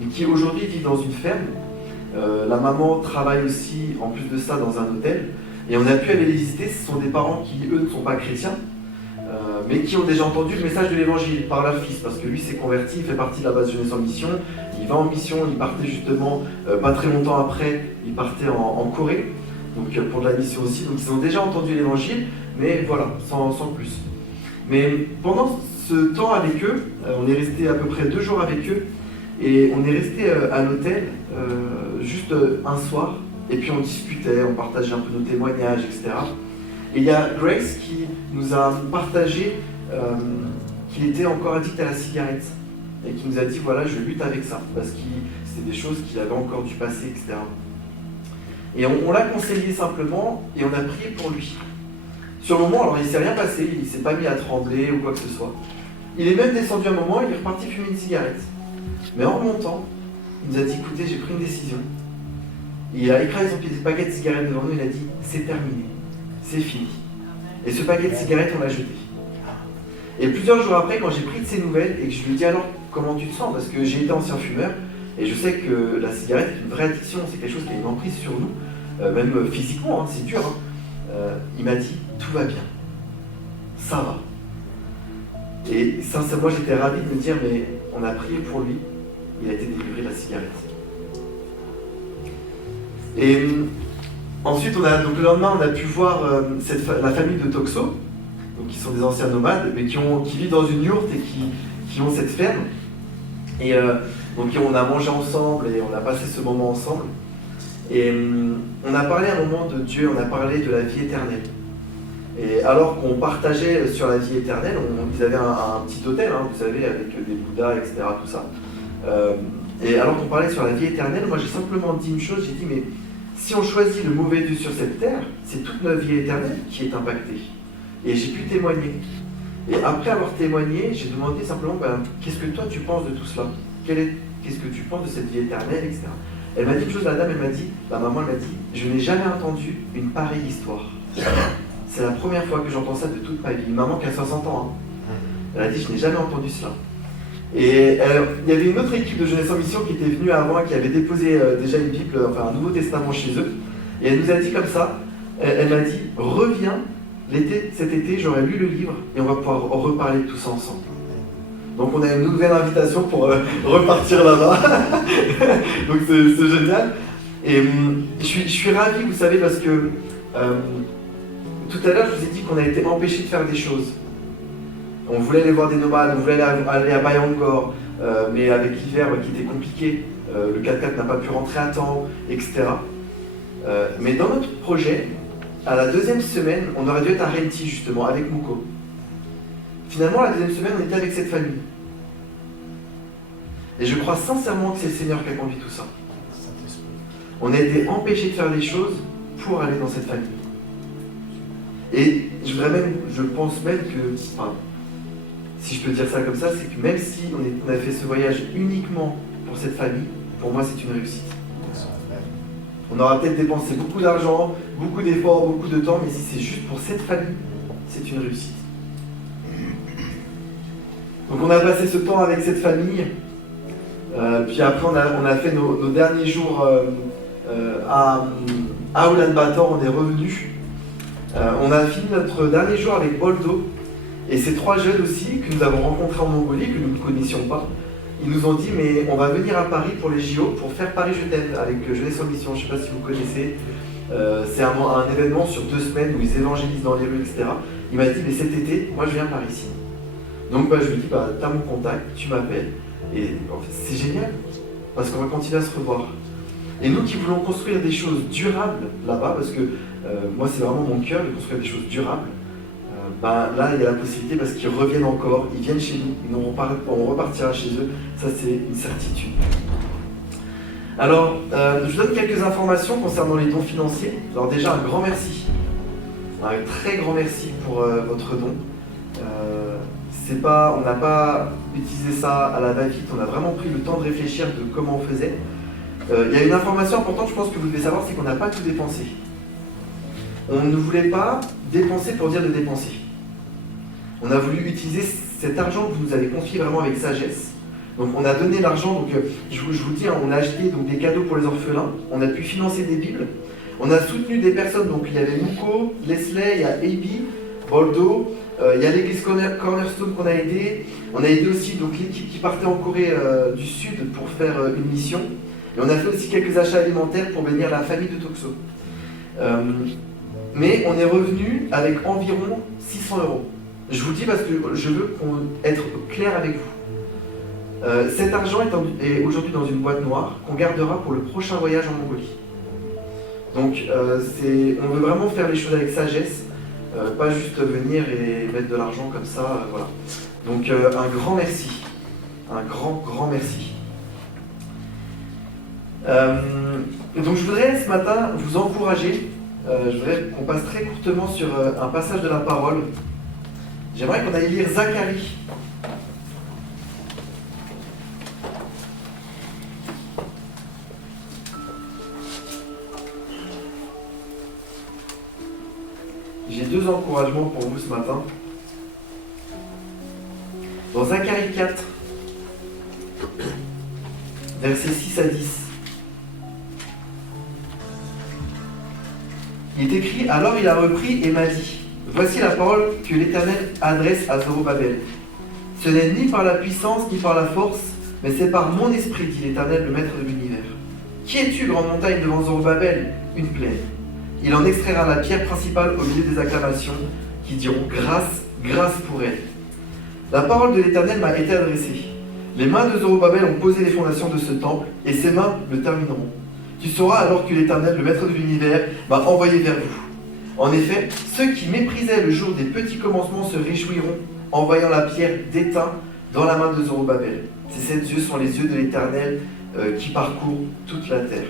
mais qui aujourd'hui vivent dans une ferme. La maman travaille aussi, en plus de ça, dans un hôtel. Et on a pu aller les visiter. Ce sont des parents qui, eux, ne sont pas chrétiens, mais qui ont déjà entendu le message de l'évangile par leur fils, parce que lui s'est converti, il fait partie de la base Jeunesse en Mission. Il va en mission, il partait justement, pas très longtemps après, il partait en Corée, donc pour de la mission aussi. Donc ils ont déjà entendu l'évangile, mais voilà, sans plus. Mais pendant ce temps avec eux, on est resté à peu près 2 jours avec eux, et on est resté à l'hôtel juste un soir, et puis on discutait, on partageait un peu nos témoignages, etc. Et il y a Grace qui nous a partagé qu'il était encore addict à la cigarette, et qui nous a dit voilà, je lutte avec ça, parce que c'était des choses qu'il avait encore du passé, etc. Et on l'a conseillé simplement, et on a prié pour lui. Sur le moment, alors il ne s'est rien passé, il ne s'est pas mis à trembler ou quoi que ce soit. Il est même descendu un moment, il est reparti fumer une cigarette. Mais en remontant, il nous a dit écoutez, j'ai pris une décision. Il a écrasé son paquet de cigarettes devant nous, il a dit c'est terminé, c'est fini. Et ce paquet de cigarettes, on l'a jeté. Et plusieurs jours après, quand j'ai pris de ses nouvelles et que je lui ai dit alors comment tu te sens, parce que j'ai été ancien fumeur et je sais que la cigarette est une vraie addiction, c'est quelque chose qui a une emprise sur nous, même physiquement, hein, c'est dur. Hein. Il m'a dit tout va bien, ça va. Et sincèrement, j'étais ravi de me dire mais on a prié pour lui, il a été délivré de la cigarette. Et ensuite, donc le lendemain, on a pu voir la famille de Toxo, donc qui sont des anciens nomades, mais qui vivent dans une yourte et qui ont cette ferme. Et donc on a mangé ensemble et on a passé ce moment ensemble. Et on a parlé un moment de Dieu, on a parlé de la vie éternelle. Et alors qu'on partageait sur la vie éternelle, ils avaient un petit hôtel, hein, vous savez, avec des Bouddhas, etc., tout ça. Et alors qu'on parlait sur la vie éternelle, moi j'ai simplement dit une chose, j'ai dit, mais si on choisit le mauvais Dieu sur cette terre, c'est toute notre vie éternelle qui est impactée. Et j'ai pu témoigner. Et après avoir témoigné, j'ai demandé simplement, qu'est-ce que toi tu penses de tout cela? Qu'est-ce que tu penses de cette vie éternelle, etc. Elle m'a dit une chose, la dame, elle m'a dit, la maman, elle m'a dit, je n'ai jamais entendu une pareille histoire. C'est la première fois que j'entends ça de toute ma vie. Une maman qui a 60 ans. Hein. Elle a dit, je n'ai jamais entendu cela. Et il y avait une autre équipe de Jeunesse en Mission qui était venue avant, qui avait déposé déjà une Bible, enfin un Nouveau Testament chez eux. Et elle nous a dit comme ça, elle m'a dit, reviens, cet été, j'aurai lu le livre et on va pouvoir reparler de tout ça ensemble. Donc on a une nouvelle invitation pour repartir là-bas. Donc c'est génial. Et je suis ravi, vous savez, parce que tout à l'heure, je vous ai dit qu'on a été empêchés de faire des choses. On voulait aller voir des nomades, on voulait aller à Bayangor, mais avec l'hiver qui était compliqué, le 4x4 n'a pas pu rentrer à temps, etc. Mais dans notre projet, à la deuxième semaine, on aurait dû être à Renti justement, avec Mouko. Finalement, la deuxième semaine, on était avec cette famille. Et je crois sincèrement que c'est le Seigneur qui a conduit tout ça. On a été empêchés de faire des choses pour aller dans cette famille. Et je pense même que, si je peux dire ça comme ça, c'est que même si on a fait ce voyage uniquement pour cette famille, pour moi c'est une réussite. On aura peut-être dépensé beaucoup d'argent, beaucoup d'efforts, beaucoup de temps, mais si c'est juste pour cette famille, c'est une réussite. Donc on a passé ce temps avec cette famille, puis après on a fait nos derniers jours à Ulaanbaatar, on est revenu. On a fini notre dernier jour avec Boldo, et ces 3 jeunes aussi que nous avons rencontrés en Mongolie, que nous ne connaissions pas, ils nous ont dit mais on va venir à Paris pour les JO, pour faire Paris Je t'aime avec Jeunesse en Mission, je ne sais pas si vous connaissez, c'est un événement sur 2 semaines où ils évangélisent dans les rues, etc. Il m'a dit mais cet été, moi je viens par ici. Donc je lui ai dit t'as mon contact, tu m'appelles, et en fait, c'est génial, parce qu'on va continuer à se revoir. Et nous qui voulons construire des choses durables là-bas, parce que moi c'est vraiment mon cœur de construire des choses durables, là il y a la possibilité parce qu'ils reviennent encore, ils viennent chez nous, on repartira chez eux, ça c'est une certitude. Alors, je vous donne quelques informations concernant les dons financiers. Alors déjà un grand merci, un très grand merci pour votre don. On n'a pas utilisé ça à la va-vite, on a vraiment pris le temps de réfléchir de comment on faisait. Il y a une information importante, je pense que vous devez savoir, c'est qu'on n'a pas tout dépensé. On ne voulait pas dépenser pour dire de dépenser. On a voulu utiliser cet argent que vous nous avez confié vraiment avec sagesse. Donc on a donné l'argent, donc je vous dis, on a acheté donc, des cadeaux pour les orphelins, on a pu financer des Bibles, on a soutenu des personnes, donc il y avait Mouko, Leslie, il y a Aby, Boldo, il y a l'église Cornerstone qu'on a aidé, on a aidé aussi donc, l'équipe qui partait en Corée du Sud pour faire une mission, et on a fait aussi quelques achats alimentaires pour bénir la famille de Toxo. Mais on est revenu avec environ 600 €. Je vous le dis parce que je veux être clair avec vous. Cet argent est aujourd'hui dans une boîte noire qu'on gardera pour le prochain voyage en Mongolie. Donc on veut vraiment faire les choses avec sagesse, pas juste venir et mettre de l'argent comme ça, voilà. Donc un grand merci, un grand merci. Donc je voudrais ce matin vous encourager, je voudrais qu'on passe très courtement sur un passage de la parole. J'aimerais qu'on aille lire Zacharie. J'ai 2 encouragements pour vous ce matin. Dans Zacharie 4, versets 6 à 10. Il est écrit, alors il a repris et m'a dit, voici la parole que l'Éternel adresse à Zorobabel. Ce n'est ni par la puissance ni par la force, mais c'est par mon esprit, dit l'Éternel, le maître de l'univers. Qui es-tu, grande montagne, devant Zorobabel? Une plaine. Il en extraira la pierre principale au milieu des acclamations, qui diront grâce, grâce pour elle. La parole de l'Éternel m'a été adressée. Les mains de Zorobabel ont posé les fondations de ce temple, et ses mains le termineront. Tu sauras alors que l'Éternel, le maître de l'univers, m'a envoyé vers vous. En effet, ceux qui méprisaient le jour des petits commencements se réjouiront en voyant la pierre d'étain dans la main de Zorobabel. Ces 7 yeux sont les yeux de l'Éternel qui parcourent toute la terre.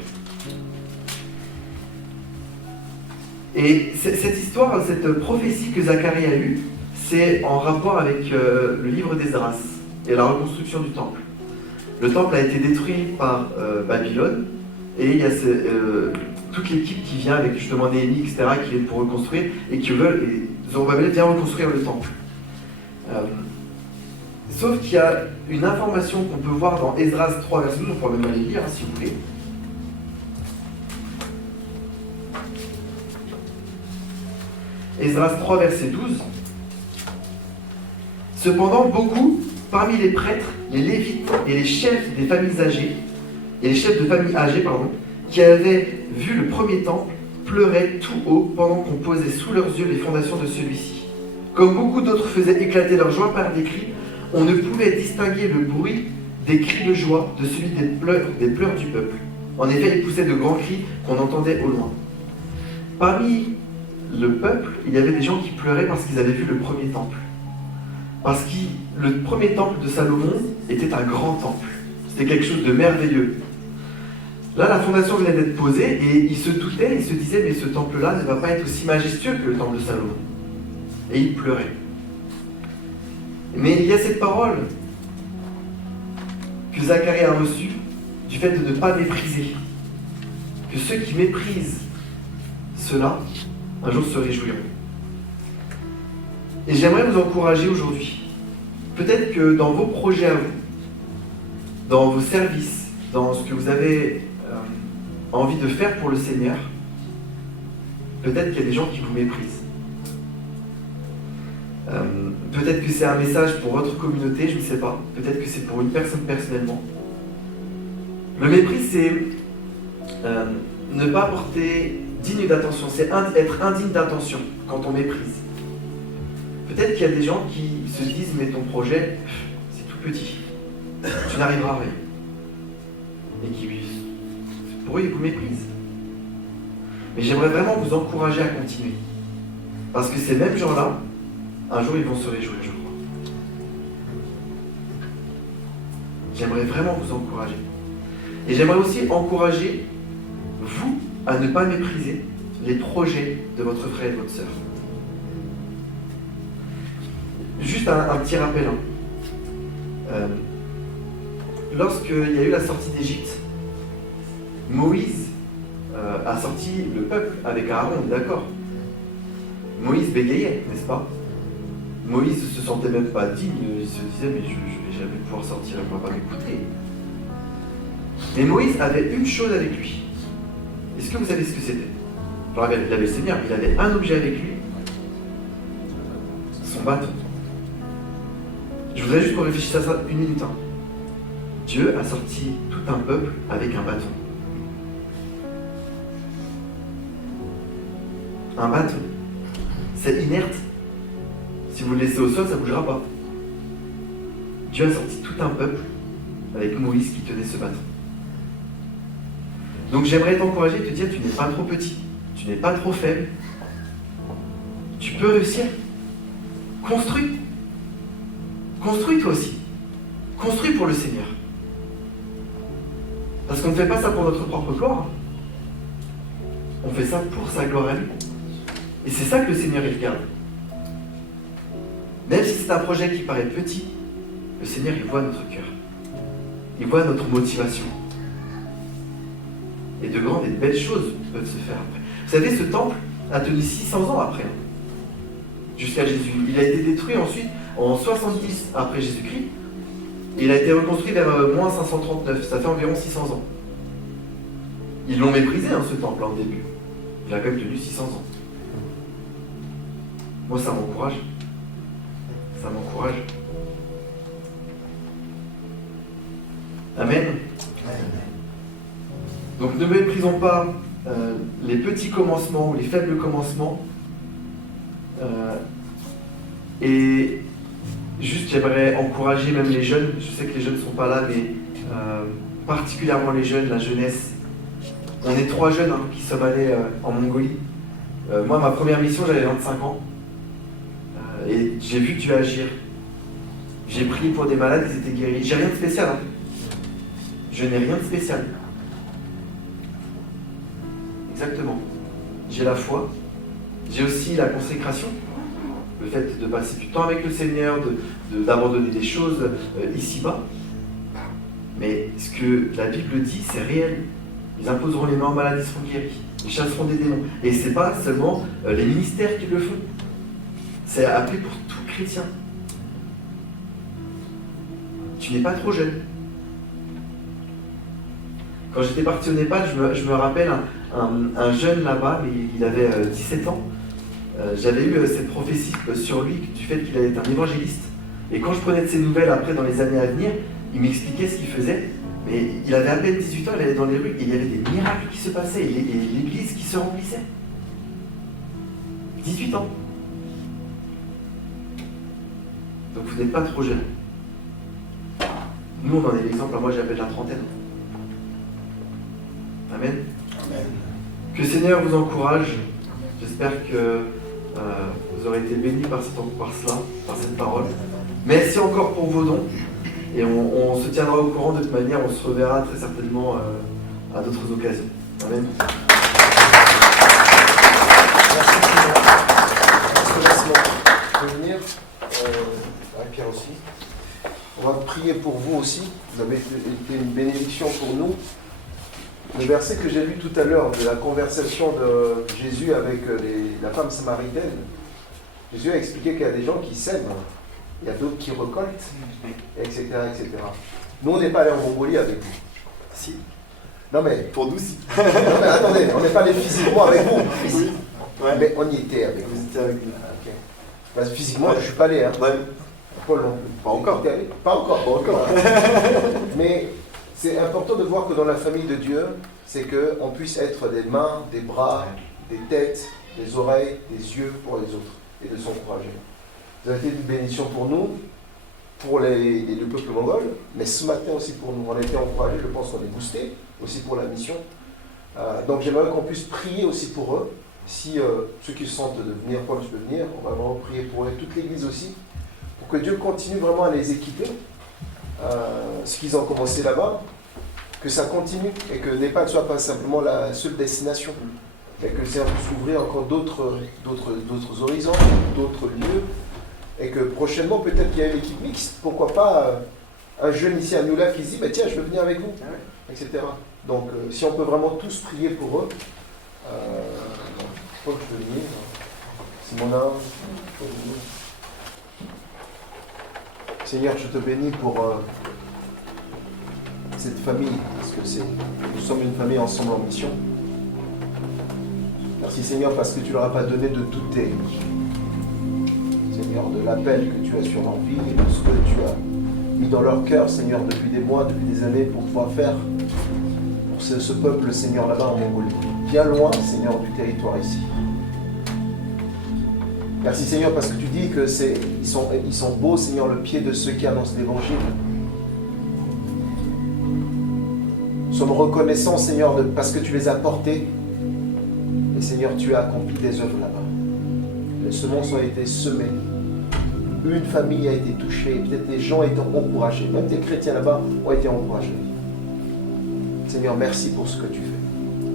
Et cette histoire, cette prophétie que Zacharie a eue, c'est en rapport avec le livre d'Esdras et la reconstruction du temple. Le temple a été détruit par Babylone, et il y a toute l'équipe qui vient avec justement Néhémie, etc., qui viennent pour reconstruire, et Zorobabel vient reconstruire le temple. Sauf qu'il y a une information qu'on peut voir dans Esdras 3, verset 12, on pourra même aller lire si vous voulez. Esdras 3, verset 12. Cependant, beaucoup, parmi les prêtres, les lévites et les chefs des familles âgées, qui avaient vu le premier temple, pleuraient tout haut pendant qu'on posait sous leurs yeux les fondations de celui-ci. Comme beaucoup d'autres faisaient éclater leur joie par des cris, on ne pouvait distinguer le bruit des cris de joie de celui des pleurs du peuple. En effet, ils poussaient de grands cris qu'on entendait au loin. Parmi le peuple, il y avait des gens qui pleuraient parce qu'ils avaient vu le premier temple. Parce que le premier temple de Salomon était un grand temple. C'était quelque chose de merveilleux. Là, la fondation venait d'être posée et ils se doutaient, ils se disaient, mais ce temple-là ne va pas être aussi majestueux que le temple de Salomon. Et ils pleuraient. Mais il y a cette parole que Zacharie a reçue du fait de ne pas mépriser. Que ceux qui méprisent cela, un jour se réjouiront. Et j'aimerais vous encourager aujourd'hui. Peut-être que dans vos projets à vous, dans vos services, dans ce que vous avez envie de faire pour le Seigneur, peut-être qu'il y a des gens qui vous méprisent. Peut-être que c'est un message pour votre communauté, je ne sais pas. Peut-être que c'est pour une personne personnellement. Le mépris, c'est ne pas porter digne d'attention, c'est être indigne d'attention quand on méprise. Peut-être qu'il y a des gens qui se disent, mais ton projet, c'est tout petit, tu n'arriveras à rien. Et qui, pour eux, ils vous méprisent. Mais j'aimerais vraiment vous encourager à continuer. Parce que ces mêmes gens-là, un jour, ils vont se réjouir, je crois. J'aimerais vraiment vous encourager. Et j'aimerais aussi encourager vous à ne pas mépriser les projets de votre frère et de votre sœur. Juste un petit rappel. Lorsqu'il y a eu la sortie d'Égypte, Moïse a sorti le peuple avec Aaron, on est d'accord. Moïse bégayait, n'est-ce pas? Moïse ne se sentait même pas digne, il se disait, mais je ne vais jamais pouvoir sortir, il ne va pas m'écouter. Mais Moïse avait une chose avec lui. Est-ce que vous savez ce que c'était? Il avait le Seigneur, il avait un objet avec lui, son bâton. Je voudrais juste qu'on réfléchisse à ça une minute. Dieu a sorti tout un peuple avec un bâton. Un bâton. C'est inerte. Si vous le laissez au sol, ça ne bougera pas. Dieu a sorti tout un peuple avec Moïse qui tenait ce bâton. Donc j'aimerais t'encourager et te dire, tu n'es pas trop petit, tu n'es pas trop faible. Tu peux réussir. Construis. Construis toi aussi. Construis pour le Seigneur. Parce qu'on ne fait pas ça pour notre propre gloire. On fait ça pour sa gloire à lui. Et c'est ça que le Seigneur il regarde. Même si c'est un projet qui paraît petit, le Seigneur il voit notre cœur. Il voit notre motivation. Et de grandes et de belles choses peuvent se faire après. Vous savez, ce temple a tenu 600 ans après. Jusqu'à Jésus. Il a été détruit ensuite en 70 après Jésus-Christ. Et il a été reconstruit vers moins 539. Ça fait environ 600 ans. Ils l'ont méprisé, ce temple, au début. Il a quand même tenu 600 ans. Moi, ça m'encourage. Ça m'encourage. Amen. Donc ne méprisons pas les petits commencements ou les faibles commencements. Et juste, j'aimerais encourager même les jeunes. Je sais que les jeunes ne sont pas là, mais particulièrement les jeunes, la jeunesse. On est 3 jeunes qui sommes allés en Mongolie. Moi, ma première mission, j'avais 25 ans. Et j'ai vu Dieu agir. J'ai prié pour des malades, ils étaient guéris. J'ai rien de spécial. Hein. Je n'ai rien de spécial. Exactement. J'ai la foi. J'ai aussi la consécration. Le fait de passer du temps avec le Seigneur, d'abandonner des choses ici-bas. Mais ce que la Bible dit, c'est réel. Ils imposeront les mains aux malades, ils seront guéris. Ils chasseront des démons. Et ce n'est pas seulement les ministères qui le font. C'est appelé pour tout chrétien. Tu n'es pas trop jeune. Quand j'étais parti au Népal, je me rappelle un jeune là-bas, il avait 17 ans. J'avais eu cette prophétie sur lui du fait qu'il allait être un évangéliste. Et quand je prenais de ses nouvelles après dans les années à venir, il m'expliquait ce qu'il faisait. Mais il avait à peine 18 ans, il allait dans les rues et il y avait des miracles qui se passaient et l'église qui se remplissait. 18 ans. Donc vous n'êtes pas trop jeune. Nous, on en est l'exemple. Moi, j'appelle la trentaine. Amen. Amen. Que le Seigneur vous encourage. J'espère que vous aurez été bénis par cela, par cette parole. Merci encore pour vos dons. Et on se tiendra au courant de toute manière. On se reverra très certainement à d'autres occasions. Amen. Merci de venir. Pierre aussi. On va prier pour vous aussi. Vous avez été une bénédiction pour nous. Le verset que j'ai lu tout à l'heure de la conversation de Jésus avec la femme samaritaine, Jésus a expliqué qu'il y a des gens qui sèment, il y a d'autres qui récoltent, etc., etc. Nous, on n'est pas allés en Mongolie avec vous. Si. Non mais, Pour nous, si. non, mais attendez, on n'est pas allés physiquement avec vous. Oui. Ouais. Mais on y était avec vous. Vous étiez avec nous. Ok. Parce que physiquement, je ne suis pas allé. Hein. Ouais. Paul non plus. Pas encore. T'es allé ? Pas encore. Pas encore. Mais c'est important de voir que dans la famille de Dieu, c'est qu'on puisse être des mains, des bras, des têtes, des oreilles, des yeux pour les autres et de s'encourager. Vous avez été une bénédiction pour nous, pour le peuple mongol, mais ce matin aussi pour nous. On a été encouragés, je pense qu'on est boostés aussi pour la mission. Donc j'aimerais qu'on puisse prier aussi pour eux. Si ceux qui se sentent de venir, Paul, je peux venir, on va vraiment prier pour eux, toute l'Église aussi, pour que Dieu continue vraiment à les équiper, ce qu'ils ont commencé là-bas, que ça continue et que Népal ne soit pas simplement la seule destination, mais que le Seigneur puisse ouvrir encore d'autres horizons, d'autres lieux, et que prochainement peut-être qu'il y a une équipe mixte, pourquoi pas un jeune ici à Nula qui se dit bah, tiens je veux venir avec vous, etc. Donc si on peut vraiment tous prier pour eux, je peux venir, Simona, je peux venir. Seigneur, je te bénis pour cette famille, parce que nous sommes une famille ensemble en mission. Merci Seigneur, parce que tu ne leur as pas donné de douter, Seigneur, de l'appel que tu as sur leur vie et de ce que tu as mis dans leur cœur, Seigneur, depuis des mois, depuis des années, pour pouvoir faire pour ce peuple, Seigneur, là-bas en Mongolie, bien loin, Seigneur, du territoire ici. Merci Seigneur parce que tu dis que ils sont beaux, Seigneur, le pied de ceux qui annoncent l'évangile. Nous sommes reconnaissants, Seigneur, parce que tu les as portés. Et Seigneur, tu as accompli des œuvres là-bas. Les semences ont été semées. Une famille a été touchée. Peut-être des gens ont été encouragés. Même des chrétiens là-bas ont été encouragés. Seigneur, merci pour ce que tu fais.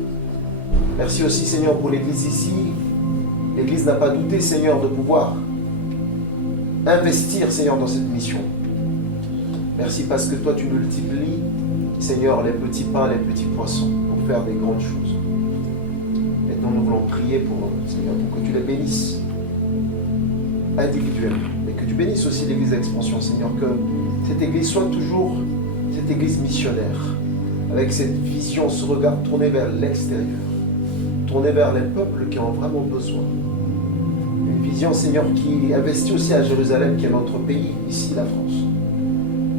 Merci aussi, Seigneur, pour l'Église ici. L'Église n'a pas douté, Seigneur, de pouvoir investir, Seigneur, dans cette mission. Merci parce que toi, tu multiplies, Seigneur, les petits pains, les petits poissons pour faire des grandes choses. Maintenant, nous voulons prier pour eux, Seigneur, pour que tu les bénisses individuellement, mais que tu bénisses aussi l'Église d'Expansion, Seigneur, que cette Église soit toujours cette Église missionnaire, avec cette vision, ce regard tourné vers l'extérieur, tourné vers les peuples qui en ont vraiment besoin. Une vision, Seigneur, qui investit aussi à Jérusalem, qui est notre pays, ici, la France,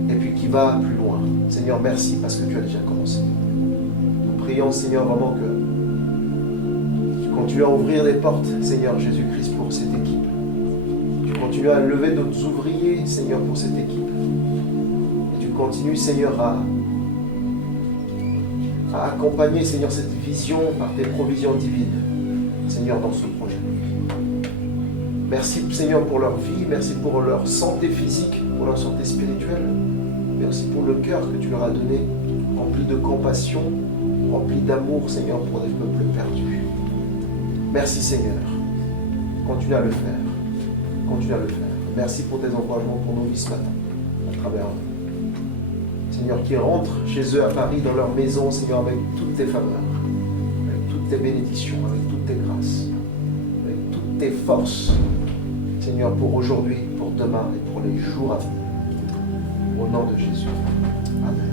et puis qui va plus loin. Seigneur, merci parce que tu as déjà commencé. Nous prions, Seigneur, vraiment que tu continues à ouvrir des portes, Seigneur Jésus-Christ, pour cette équipe. Tu continues à lever d'autres ouvriers, Seigneur, pour cette équipe. Et tu continues, Seigneur, à accompagner, Seigneur, cette vision par tes provisions divines. Seigneur, dans ce projet. Merci, Seigneur, pour leur vie, merci pour leur santé physique, pour leur santé spirituelle, mais aussi pour le cœur que tu leur as donné, rempli de compassion, rempli d'amour, Seigneur, pour des peuples perdus. Merci, Seigneur. Continue à le faire. Continue à le faire. Merci pour tes encouragements pour nos vies ce matin, à travers eux. Seigneur, qui rentrent chez eux à Paris, dans leur maison, Seigneur, avec toutes tes faveurs, avec toutes tes bénédictions, avec toutes tes grâces, avec toutes tes forces, Seigneur, pour aujourd'hui, pour demain et pour les jours à venir. Au nom de Jésus. Amen.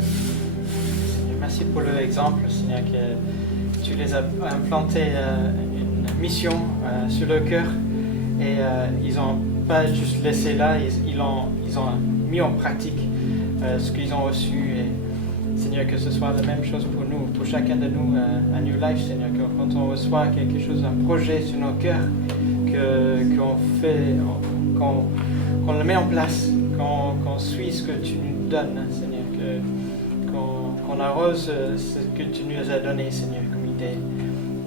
Seigneur, merci pour l'exemple, Seigneur, que tu les as implanté une mission sur le cœur et ils n'ont pas juste laissé là, ils ont mis en pratique ce qu'ils ont reçu. Et Seigneur, que ce soit la même chose pour nous, pour chacun de nous à New Life, Seigneur, que quand on reçoit quelque chose, un projet sur nos cœurs, qu'on le met en place, qu'on suit ce que tu nous donnes, Seigneur, qu'on arrose ce que tu nous as donné, Seigneur, comme idée,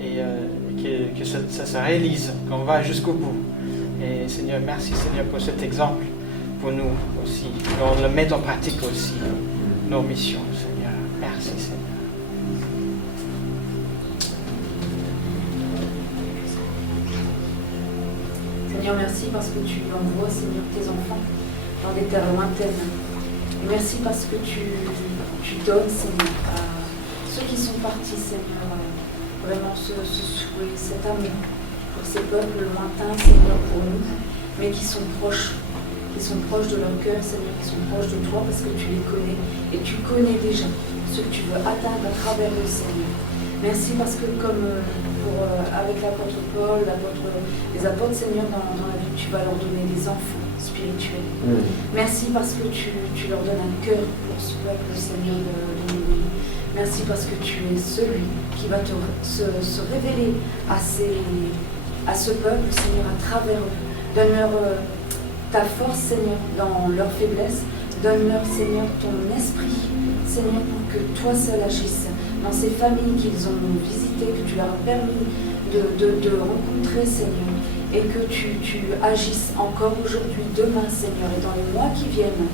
et que ça se réalise, qu'on va jusqu'au bout. Et Seigneur, merci, Seigneur, pour cet exemple, pour nous aussi, qu'on le mette en pratique aussi, nos missions, Seigneur. Merci, Seigneur. Seigneur, merci parce que tu envoies, Seigneur, tes enfants dans des terres lointaines. Et merci parce que tu donnes, Seigneur, à ceux qui sont partis, Seigneur, vraiment ce souhait, cet amour pour ces peuples lointains, Seigneur, pour nous, mais qui sont proches de leur cœur, Seigneur, qui sont proches de toi parce que tu les connais et tu connais déjà ce que tu veux atteindre à travers eux, Seigneur. Merci parce que comme avec l'apôtre Paul, les apôtres, Seigneur, dans la vie, tu vas leur donner des enfants spirituels. Merci parce que tu leur donnes un cœur pour ce peuple, Seigneur, de nous. Merci parce que tu es celui qui va se révéler à ce peuple, Seigneur, à travers eux. Donne-leur ta force, Seigneur, dans leur faiblesse. Donne-leur, Seigneur, ton esprit, Seigneur, pour que toi seul agisses dans ces familles qu'ils ont visitées, que tu leur as permis de rencontrer, Seigneur, et que tu agisses encore aujourd'hui, demain, Seigneur, et dans les mois qui viennent,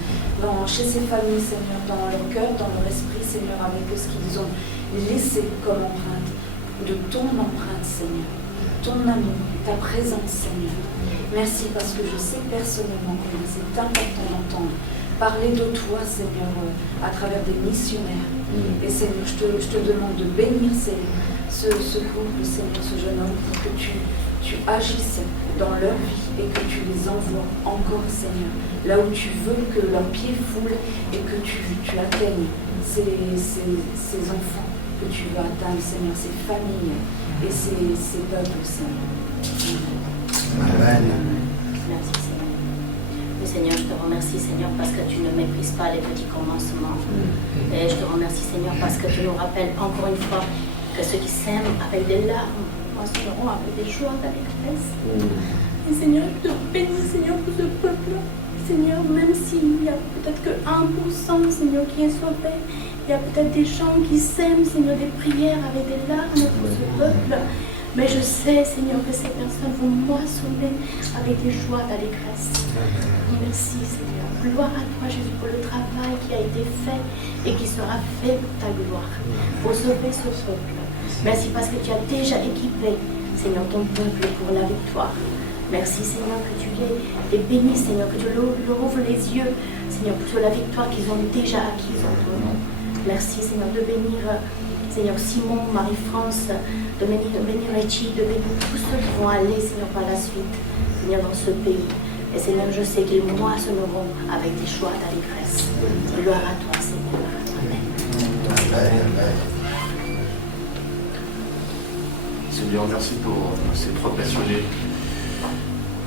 chez ces familles, Seigneur, dans leur cœur, dans leur esprit, Seigneur, avec ce qu'ils ont laissé comme empreinte, de ton empreinte, Seigneur, ton amour, ta présence, Seigneur. Merci parce que je sais personnellement combien c'est important d'entendre parler de toi, Seigneur, à travers des missionnaires. Et Seigneur, je te demande de bénir, Seigneur, ce couple, Seigneur, ce jeune homme, pour que tu agisses dans leur vie et que tu les envoies encore, Seigneur, là où tu veux que leurs pieds foulent et que tu atteignes ces enfants que tu veux atteindre, Seigneur, ces familles et ces peuples, Seigneur. Amen. Merci, Seigneur. Mais Seigneur, je te remercie, Seigneur, parce que tu ne méprises pas les petits commencements. Et je te remercie, Seigneur, parce que tu nous rappelles encore une fois que ceux qui s'aiment avec des larmes moissonneront avec des joies d'allégresse. Et Seigneur, je te bénis, Seigneur, pour ce peuple. Seigneur, même s'il n'y a peut-être que 1%, Seigneur, qui est sauvé, il y a peut-être des gens qui s'aiment, Seigneur, des prières avec des larmes pour ce peuple. Mais je sais, Seigneur, que ces personnes vont moissonner avec des joies d'allégresse. Merci, Seigneur. Gloire à toi, Jésus, pour le travail qui a été fait et qui sera fait pour ta gloire, pour sauver ce peuple. Merci parce que tu as déjà équipé, Seigneur, ton peuple pour la victoire. Merci, Seigneur, que tu les bénisses, Seigneur, que tu leur ouvres les yeux, Seigneur, pour la victoire qu'ils ont déjà acquise en ton nom. Merci, Seigneur, de bénir, Seigneur, Simon, Marie-France, de bénir Richie, de bénir tous ceux qui vont aller, Seigneur, par la suite, Seigneur, dans ce pays. Et Seigneur, je sais qu'ils moissonneront avec des joies d'allégresse. Gloire à toi, Seigneur. Amen. Amen. Seigneur, merci pour ces 3 passionnés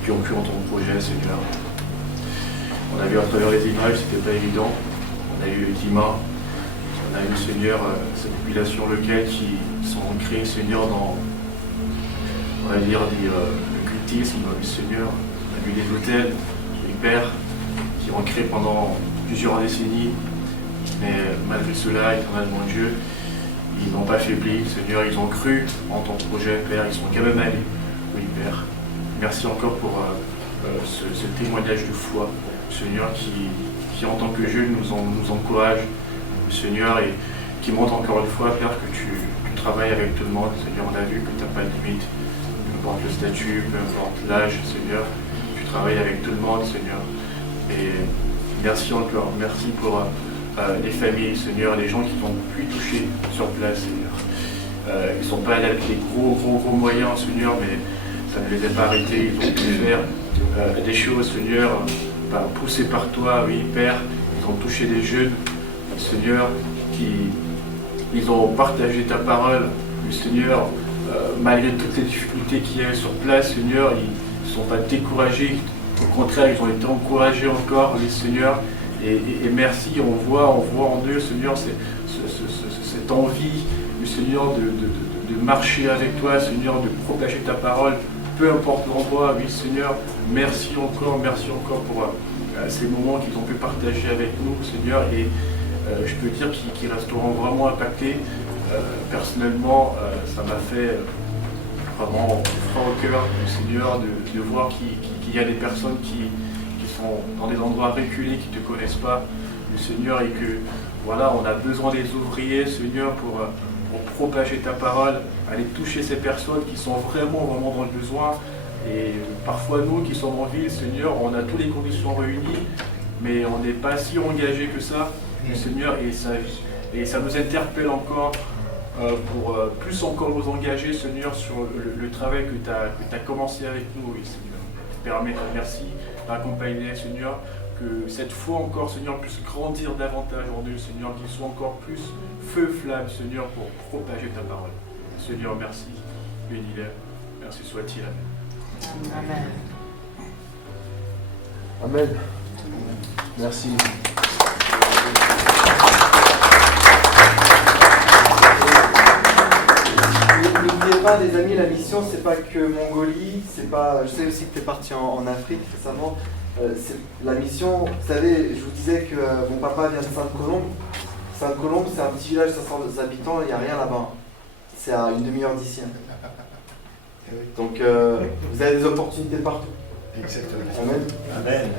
qui ont cru en ton projet, Seigneur. On a vu à travers les images, c'était pas évident. On a eu Dima, on a eu, Seigneur, cette population locale qui sont ancrées, Seigneur, dans, on va dire, le cultisme, Seigneur. On a vu des hôtels, des pères qui ont créé pendant plusieurs décennies, mais malgré cela, éternellement Dieu, ils n'ont pas faibli, Seigneur, ils ont cru en ton projet, Père, ils sont quand même allés. Oui, Père. Merci encore pour ce témoignage de foi, Seigneur, qui en tant que jeunes nous encourage, Seigneur, et qui montre encore une fois, Père, que tu travailles avec tout le monde. Seigneur, on a vu que tu n'as pas de limite, peu importe le statut, peu importe l'âge, Seigneur, tu travailles avec tout le monde, Seigneur. Et merci encore, merci pour les familles, Seigneur, les gens qui ont pu toucher sur place, Seigneur. Ils ne sont pas allés avec les gros moyens, Seigneur, mais ça ne les a pas arrêtés. Ils ont pu faire des choses, Seigneur, poussés par toi, oui, Père. Ils ont touché des jeunes, Seigneur, ils ont partagé ta parole, le Seigneur, malgré toutes les difficultés qu'il y a sur place, Seigneur, ils ne sont pas découragés. Au contraire, ils ont été encouragés encore, les Seigneur. Et merci, on voit en eux, Seigneur, cette envie, le Seigneur, de marcher avec toi, Seigneur, de propager ta parole, peu importe l'endroit, oui, Seigneur. Merci encore pour ces moments qu'ils ont pu partager avec nous, Seigneur. Et je peux dire qu'ils resteront vraiment impactés. Personnellement, ça m'a fait vraiment froid au cœur, Seigneur, de voir qu'il y a des personnes qui sont dans des endroits reculés, qui ne te connaissent pas, le Seigneur, et que voilà, on a besoin des ouvriers, Seigneur, pour propager ta parole, aller toucher ces personnes qui sont vraiment dans le besoin. Et parfois nous qui sommes en ville, Seigneur, on a toutes les conditions réunies, mais on n'est pas si engagé que ça, le Seigneur, et ça nous interpelle encore pour plus encore nous engager, Seigneur, sur le travail que tu as commencé avec nous, oui, Seigneur. Merci d'accompagner, Seigneur, que cette foi encore, Seigneur, puisse grandir davantage en eux, Seigneur, qu'ils soient encore plus feu flamme, Seigneur, pour propager ta parole. Seigneur, merci, bénis-les, merci soit-il, Amen. Amen. Merci. N'oubliez pas, les amis, la mission, c'est pas que Mongolie, c'est pas. Je sais aussi que tu es parti en Afrique récemment. La mission, vous savez, je vous disais que mon papa vient de Sainte-Colombe. Sainte-Colombe, c'est un petit village de 500 habitants, il n'y a rien là-bas. C'est à une demi-heure d'ici. Donc, vous avez des opportunités partout. Exactement. Amen. Amen.